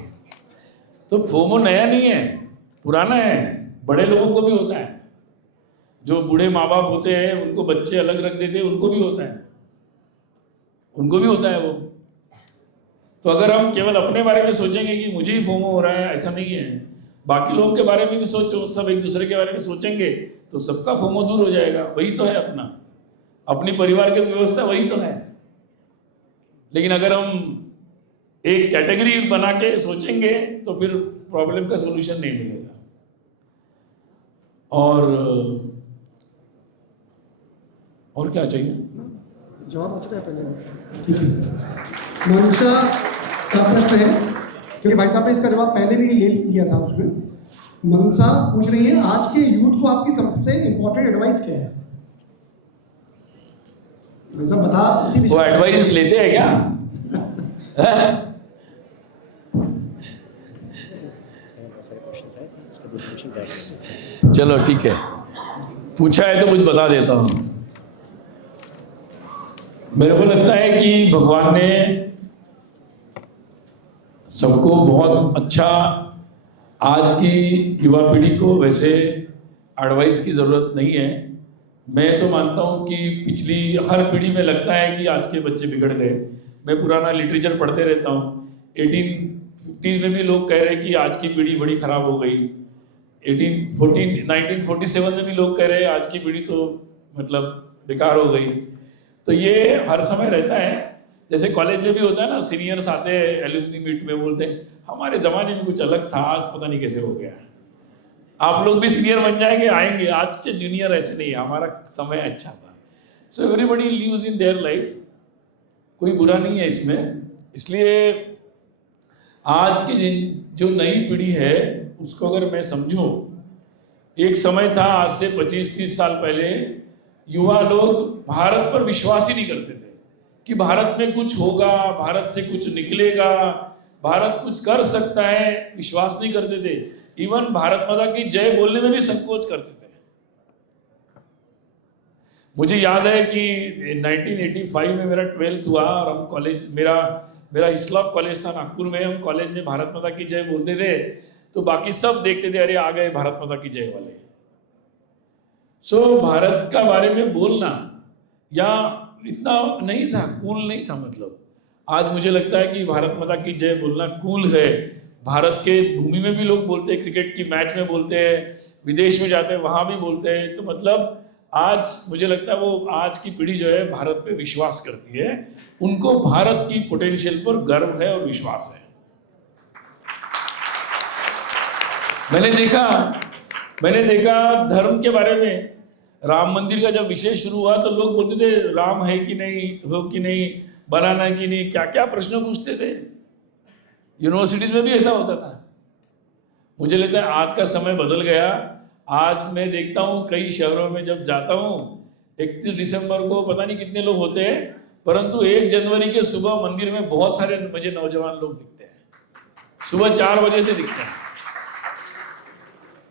तो फोमो नया नहीं है, पुराना है, बड़े लोगों को भी होता है। जो बूढ़े माँ बाप होते हैं उनको बच्चे अलग रख देते हैं, उनको भी होता है, उनको भी होता है वो। तो अगर हम केवल अपने बारे में सोचेंगे कि मुझे ही फोमो हो रहा है, ऐसा नहीं है, बाकी लोगों के बारे में भी सोचो, सब एक दूसरे के बारे में सोचेंगे तो सबका फोमो दूर हो जाएगा। वही तो है अपनी परिवार की व्यवस्था, वही तो है। लेकिन अगर हम एक कैटेगरी बना के सोचेंगे तो फिर प्रॉब्लम का सॉल्यूशन नहीं मिलेगा। और क्या चाहिए? जवाब हो चुका है पहले। ठीक है, मनीषा का प्रश्न है, क्योंकि भाई साहब ने इसका जवाब पहले भी ले लिया था उसमें। मनसा पूछ रही है, आज के यूथ को आपकी सबसे इंपॉर्टेंट एडवाइस क्या है? भाई साहब बता, उसी वो एडवाइस लेते हैं क्या? चलो ठीक है, पूछा है तो कुछ बता देता हूँ। मेरे को लगता है कि भगवान ने सबको बहुत अच्छा, आज की युवा पीढ़ी को वैसे एडवाइस की ज़रूरत नहीं है। मैं तो मानता हूँ कि पिछली हर पीढ़ी में लगता है कि आज के बच्चे बिगड़ गए। मैं पुराना लिटरेचर पढ़ते रहता हूँ, 1850 में भी लोग कह रहे हैं कि आज की पीढ़ी बड़ी ख़राब हो गई। 1947 में भी लोग कह रहे हैं आज की पीढ़ी तो मतलब बेकार हो गई। तो ये हर समय रहता है। जैसे कॉलेज में भी होता है ना, सीनियर्स आते हैं एल्यूमनी मीट में, बोलते हैं हमारे ज़माने में कुछ अलग था, आज पता नहीं कैसे हो गया। आप लोग भी सीनियर बन जाएंगे, आएंगे, आज के जूनियर ऐसे नहीं है, हमारा समय अच्छा था। So everybody lives in their life, कोई बुरा नहीं है इसमें। इसलिए आज की जो नई पीढ़ी है उसको अगर मैं समझूं, एक समय था आज से 25-30 साल पहले, युवा लोग भारत पर विश्वास ही नहीं करते थे कि भारत में कुछ होगा, भारत से कुछ निकलेगा, भारत कुछ कर सकता है, विश्वास नहीं करते थे। इवन भारत माता की जय बोलने में भी संकोच करते थे। मुझे याद है कि 1985 में मेरा 12th हुआ और हम कॉलेज, मेरा इस्लाम कॉलेज था नागपुर में, हम कॉलेज में भारत माता की जय बोलते थे तो बाकी सब देखते थे, अरे आ गए भारत माता की जय वाले। सो भारत का बारे में बोलना या इतना नहीं था, कूल नहीं था। मतलब आज मुझे लगता है कि भारत माता की जय बोलना कूल है, भारत के भूमि में भी लोग बोलते हैं, क्रिकेट की मैच में बोलते हैं, विदेश में जाते हैं वहाँ भी बोलते हैं। तो मतलब आज मुझे लगता है वो आज की पीढ़ी जो है भारत पे विश्वास करती है, उनको भारत की पोटेंशियल पर गर्व है और विश्वास है। मैंने देखा धर्म के बारे में, राम मंदिर का जब विषय शुरू हुआ तो लोग बोलते थे राम है कि नहीं, हो कि नहीं, बनाना कि नहीं, क्या क्या प्रश्न पूछते थे। यूनिवर्सिटीज में भी ऐसा होता था। मुझे लगता है आज का समय बदल गया। आज मैं देखता हूँ कई शहरों में जब जाता हूँ, 31 दिसंबर को पता नहीं कितने लोग होते हैं, परंतु 1 जनवरी के सुबह मंदिर में बहुत सारे मुझे नौजवान लोग दिखते हैं, सुबह 4 बजे से दिखते हैं।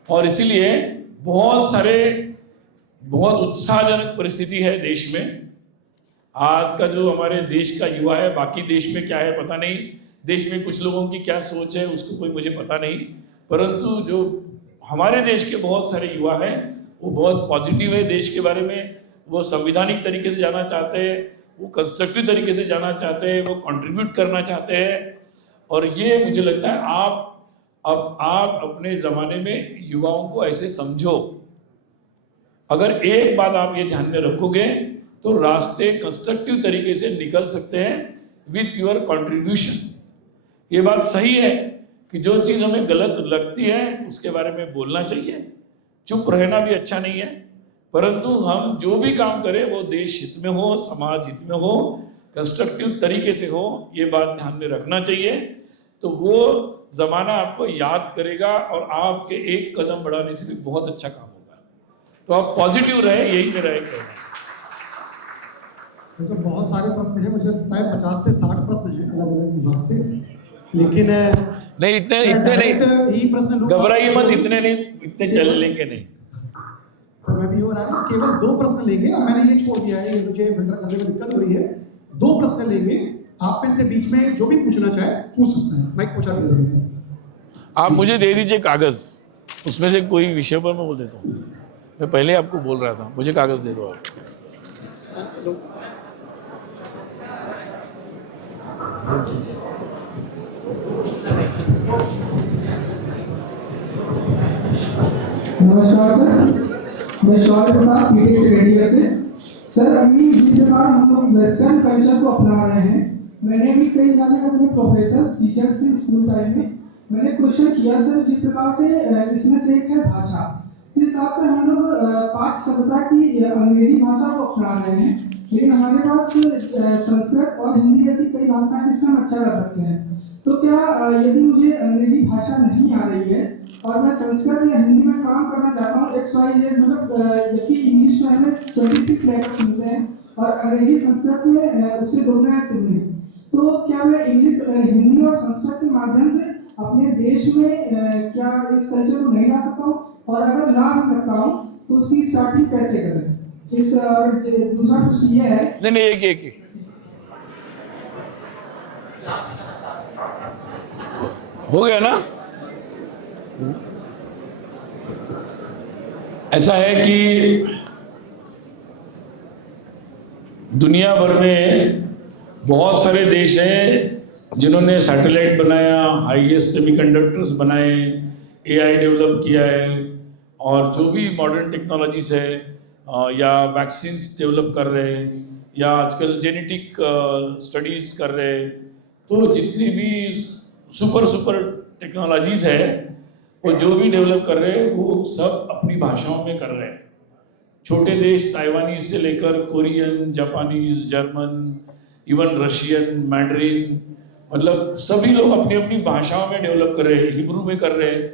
और इसीलिए बहुत उत्साहजनक परिस्थिति है देश में। आज का जो हमारे देश का युवा है, बाकी देश में क्या है पता नहीं, देश में कुछ लोगों की क्या सोच है उसको कोई मुझे पता नहीं, परंतु जो हमारे देश के बहुत सारे युवा हैं वो बहुत पॉजिटिव है देश के बारे में। वो संवैधानिक तरीके से जाना चाहते हैं, वो कंस्ट्रक्टिव तरीके से जाना चाहते हैं, वो कंट्रीब्यूट करना चाहते हैं। और ये मुझे लगता है आप अपने ज़माने में युवाओं को ऐसे समझो। अगर एक बात आप ये ध्यान में रखोगे तो रास्ते कंस्ट्रक्टिव तरीके से निकल सकते हैं विथ योर कंट्रीब्यूशन। ये बात सही है कि जो चीज़ हमें गलत लगती है उसके बारे में बोलना चाहिए, चुप रहना भी अच्छा नहीं है, परंतु हम जो भी काम करें वो देश हित में हो, समाज हित में हो, कंस्ट्रक्टिव तरीके से हो, ये बात ध्यान में रखना चाहिए। तो वो ज़माना आपको याद करेगा और आपके एक कदम बढ़ाने से भी बहुत अच्छा काम होगा। तो आप पॉजिटिव रहे, यही मेरा एक कहना है। वैसे बहुत सारे प्रश्न हैं, मुझे लगता है 50 से 60 प्रश्न हैं अलग अलग विभाग से, लेकिन नहीं इतने नहीं, ही प्रश्न घबराइए मत, इतने नहीं, इतने चले लेंगे नहीं। समय भी हो रहा है, केवल 2 प्रश्न लेंगे और मैंने ये छोड़ दिया है, मुझे फिल्टर करने में दिक्कत हो रही है। 2 प्रश्न लेंगे, आप में से बीच में जो भी पूछना चाहे पूछ सकता है, माइक पहुंचा दिया जाएगा। आप मुझे दे दीजिए कागज, उसमें से कोई विषय पर मैं बोल देता हूँ। मैं पहले आपको बोल रहा था, मुझे कागज दे दो आप। नमस्कार सर, मैं शौर्य प्रताप पीटीसी रेडियो से। सर अभी जिस प्रकार हम लोग वेस्टर्न कल्चर को अपना रहे हैं, मैंने भी कई सारे अपने प्रोफेसर्स टीचर्स से स्कूल टाइम में मैंने क्वेश्चन किया सर, जिस प्रकार से इसमें से एक है भाषा, जिस हिसाब से हम लोग 5 सभ्यता की अंग्रेजी भाषा को अपना रहे हैं, लेकिन हमारे पास संस्कृत और हिंदी जैसी कई भाषाएं जिसमें हम अच्छा कर सकते हैं। तो क्या यदि मुझे अंग्रेजी भाषा नहीं आ रही है और मैं संस्कृत या हिंदी में काम करना चाहता हूँ, XYZ, मतलब जबकि इंग्लिश में हमें 26 लेटर्स मिलते हैं और अंग्रेजी संस्कृत में उससे 2 या 3 हैं, तो क्या मैं इंग्लिश हिंदी और संस्कृत के माध्यम से अपने देश में क्या इस कल्चर को नहीं ला सकता हूँ, और अगर ला सकता हूँ तो उसकी स्टार्टिंग कैसे करें? इस और दूसरा प्रश्न ये है, नहीं एक हो गया ना। ऐसा है कि दुनिया भर में बहुत सारे देश हैं जिन्होंने सैटेलाइट बनाया, हाईएस्ट सेमीकंडक्टर्स बनाए, AI डेवलप किया है, और जो भी मॉडर्न टेक्नोलॉजीज है, या वैक्सीन्स डेवलप कर रहे हैं, या आजकल जेनेटिक स्टडीज़ कर रहे हैं। तो जितनी भी सुपर टेक्नोलॉजीज़ है वो जो भी डेवलप कर रहे हैं वो सब अपनी भाषाओं में कर रहे हैं। छोटे देश ताइवानीज से लेकर Korean, Japanese, German, even Russian, Mandarin, मतलब सभी लोग अपनी अपनी भाषाओं में डेवलप कर रहे हैं, हिब्रू में कर रहे हैं।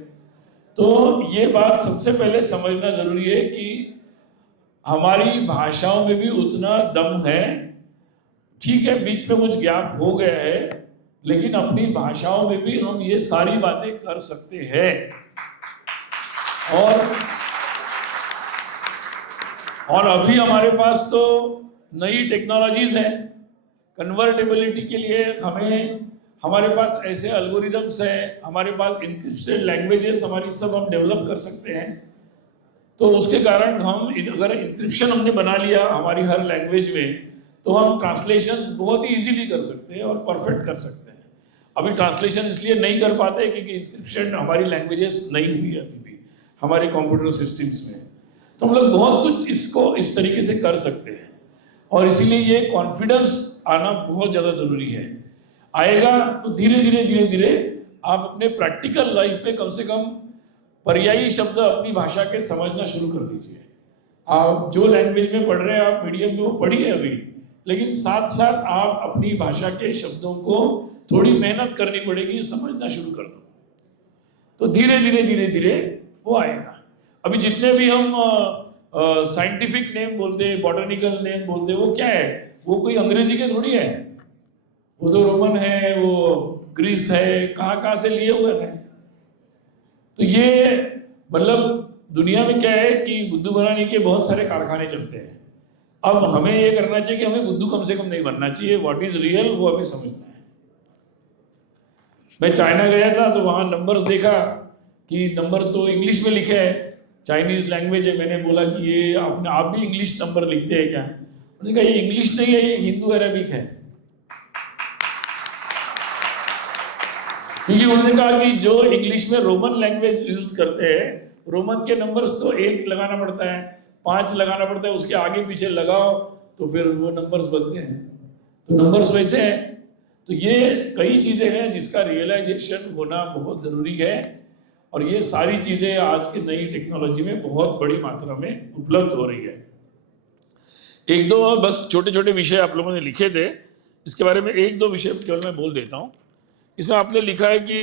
तो ये बात सबसे पहले समझना जरूरी है कि हमारी भाषाओं में भी उतना दम है। ठीक है, बीच में कुछ गैप हो गया है, लेकिन अपनी भाषाओं में भी हम ये सारी बातें कर सकते हैं। और अभी हमारे पास तो नई टेक्नोलॉजीज हैं। कन्वर्टेबिलिटी के लिए हमारे पास ऐसे एल्गोरिदम्स हैं, हमारे पास इंक्रिप्टेड लैंग्वेजेस हमारी सब हम डेवलप कर सकते हैं। तो उसके कारण हम अगर इंक्रिप्शन हमने बना लिया हमारी हर लैंग्वेज में, तो हम ट्रांसलेशन बहुत ही इजीली कर सकते हैं और परफेक्ट कर सकते हैं। अभी ट्रांसलेशन इसलिए नहीं कर पाते क्योंकि इंस्क्रिप्शन हमारी लैंग्वेजेस नहीं हुई है अभी भी हमारे कंप्यूटर सिस्टम्स में। तो हम लोग बहुत कुछ इसको इस तरीके से कर सकते हैं और इसीलिए ये कॉन्फिडेंस आना बहुत ज़्यादा ज़रूरी है। आएगा तो धीरे धीरे आप अपने प्रैक्टिकल लाइफ में कम से कम पर्यायी शब्द अपनी भाषा के समझना शुरू कर दीजिए। आप जो लैंग्वेज में पढ़ रहे हैं, आप मीडियम में वो पढ़िए अभी, लेकिन साथ साथ आप अपनी भाषा के शब्दों को थोड़ी मेहनत करनी पड़ेगी, समझना शुरू कर दो, तो धीरे धीरे वो आएगा। अभी जितने भी हम साइंटिफिक नेम बोलते हैं, बॉटनिकल नेम बोलते हैं, वो क्या है? वो कोई अंग्रेजी के थोड़ी है, वो तो रोमन है, वो ग्रीस है, कहाँ से लिए हुए हैं। तो ये मतलब दुनिया में क्या है कि बुद्धू बनाने के बहुत सारे कारखाने चलते हैं। अब हमें ये करना चाहिए कि हमें बुद्धू कम से कम नहीं बनना चाहिए, व्हाट इज रियल वो हमें समझना है। मैं चाइना गया था तो वहाँ नंबर्स देखा कि नंबर तो इंग्लिश में लिखे है, चाइनीज लैंग्वेज है। मैंने बोला कि ये आप भी इंग्लिश नंबर लिखते हैं क्या? उन्होंने कहा ये इंग्लिश नहीं है, ये हिंदू अरेबिक है। क्योंकि उन्होंने कहा कि जो इंग्लिश में रोमन लैंग्वेज यूज करते हैं, रोमन के नंबर्स तो 1 लगाना पड़ता है, 5 लगाना पड़ता है, उसके आगे पीछे लगाओ तो फिर वो नंबर्स बनते हैं। तो नंबर्स वैसे हैं। तो ये कई चीज़ें हैं जिसका रियलाइजेशन होना बहुत ज़रूरी है और ये सारी चीज़ें आज की नई टेक्नोलॉजी में बहुत बड़ी मात्रा में उपलब्ध हो रही है। एक दो बस छोटे छोटे विषय आप लोगों ने लिखे थे, इसके बारे में एक दो विषय केवल मैं बोल देता हूँ। इसमें आपने लिखा है कि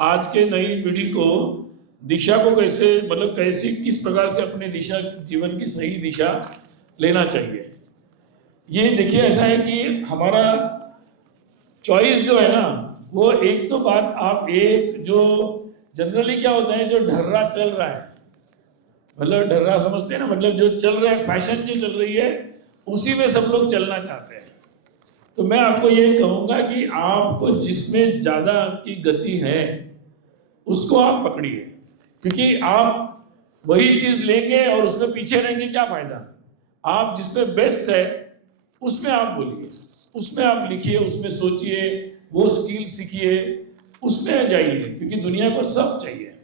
आज के नई पीढ़ी को दिशा को कैसे मतलब किस प्रकार से अपने दिशा जीवन की सही दिशा लेना चाहिए। ये देखिए ऐसा है कि हमारा चॉइस जो है ना, वो एक तो बात आप एक जो जनरली क्या होता है, जो ढर्रा चल रहा है, मतलब ढर्रा समझते हैं ना, मतलब जो चल रहा है, फैशन जो चल रही है उसी में सब लोग चलना चाहते हैं। तो मैं आपको ये कहूँगा कि आपको जिसमें ज़्यादा आपकी गति है उसको आप पकड़िए, क्योंकि आप वही चीज़ लेंगे और उसमें पीछे रहेंगे, क्या फायदा। आप जिसमें बेस्ट है उसमें आप बोलिए, उसमें आप लिखिए, उसमें सोचिए, वो स्किल सीखिए, उसमें जाइए, क्योंकि दुनिया को सब चाहिए,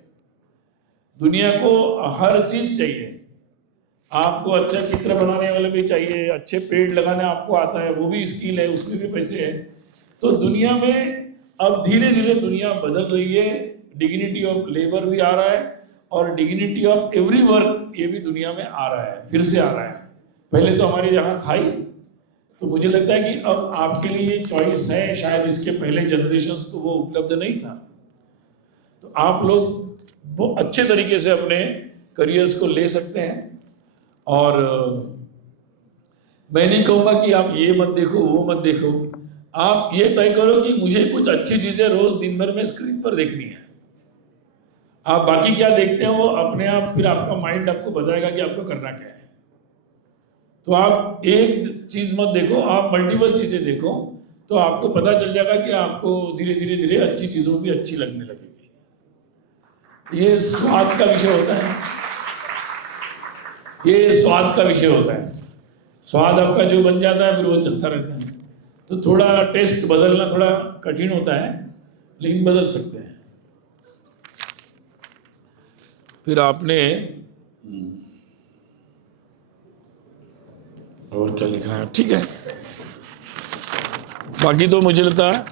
दुनिया को हर चीज़ चाहिए। आपको अच्छा चित्र बनाने वाले भी चाहिए, अच्छे पेड़ लगाने आपको आता है, वो भी स्किल है, उसमें भी पैसे है। तो दुनिया में अब धीरे धीरे दुनिया बदल रही है, डिग्निटी ऑफ लेबर भी आ रहा है और डिग्निटी ऑफ एवरी वर्क ये भी दुनिया में आ रहा है, फिर से आ रहा है। पहले तो हमारे यहाँ था ही, तो मुझे लगता है कि अब आपके लिए चॉइस है, शायद इसके पहले जनरेशन्स को वो उपलब्ध नहीं था। तो आप लोग बहुत अच्छे तरीके से अपने करियर्स को ले सकते हैं और मैं नहीं कहूँगा कि आप ये मत देखो वो मत देखो, आप ये तय करो कि मुझे कुछ अच्छी चीज़ें रोज दिन भर में स्क्रीन पर देखनी है। आप बाकी क्या देखते हो वो अपने आप, फिर आपका माइंड आपको बताएगा कि आपको करना क्या है। तो आप एक चीज़ मत देखो, आप मल्टीपल चीज़ें देखो, तो आपको पता चल जाएगा कि आपको धीरे धीरे अच्छी चीज़ों भी अच्छी लगने लगेगी। ये स्वाद का विषय होता है, ये स्वाद का विषय होता है। स्वाद आपका जो बन जाता है फिर वो चलता रहता है। तो थोड़ा टेस्ट बदलना थोड़ा कठिन होता है, लेकिन बदल सकते हैं। फिर आपने और क्या लिखा है, ठीक है, बाकी तो मुझे लगता है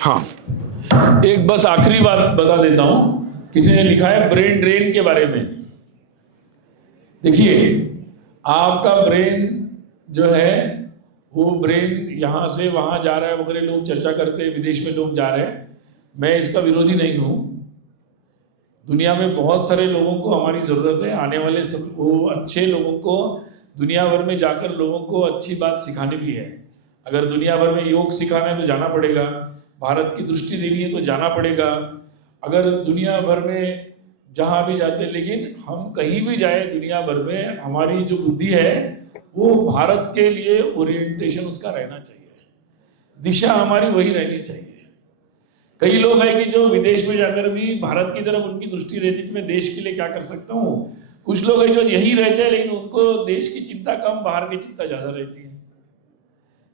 हाँ, एक बस आखिरी बात बता देता हूं। किसी ने लिखा है ब्रेन ड्रेन के बारे में। देखिए आपका ब्रेन जो है वो ब्रेन यहाँ से वहाँ जा रहा है वगैरह, लोग चर्चा करते हैं, विदेश में लोग जा रहे हैं, मैं इसका विरोधी नहीं हूँ। दुनिया में बहुत सारे लोगों को हमारी ज़रूरत है, आने वाले सबको अच्छे लोगों को दुनिया भर में जाकर लोगों को अच्छी बात सिखानी भी है। अगर दुनिया भर में योग सिखाना है तो जाना पड़ेगा, भारत की दृष्टि देनी है तो जाना पड़ेगा। अगर दुनिया भर में जहाँ भी जाते, लेकिन हम कहीं भी जाए दुनिया भर में, हमारी जो बुद्धि है वो भारत के लिए ओरिएंटेशन उसका रहना चाहिए, दिशा हमारी वही रहनी चाहिए। कई लोग हैं कि जो विदेश में जाकर भी भारत की तरफ उनकी दृष्टि रहती है कि मैं देश के लिए क्या कर सकता हूँ। कुछ लोग हैं जो यहीं रहते हैं लेकिन उनको देश की चिंता कम, बाहर की चिंता ज़्यादा रहती है।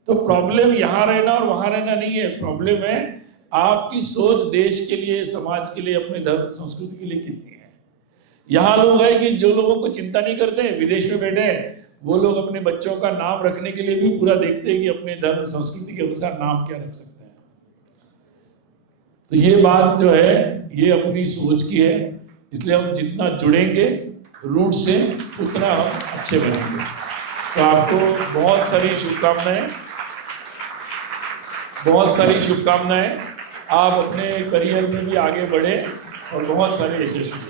तो प्रॉब्लम यहाँ रहना और वहाँ रहना नहीं है, प्रॉब्लम है आपकी सोच देश के लिए, समाज के लिए, अपने धर्म संस्कृति के लिए कितनी है। यहाँ लोग हैं कि जो लोगों को चिंता नहीं करते, विदेश में बैठे हैं, वो लोग अपने बच्चों का नाम रखने के लिए भी पूरा देखते हैं कि अपने धर्म संस्कृति के अनुसार नाम क्या रख सकते हैं। तो ये बात जो है ये अपनी सोच की है, इसलिए हम जितना जुड़ेंगे रूट से उतना हम अच्छे बनेंगे। तो आपको बहुत सारी शुभकामनाएं, बहुत सारी शुभकामनाएं। आप अपने करियर में भी आगे बढ़े और बहुत सारे यशस्वी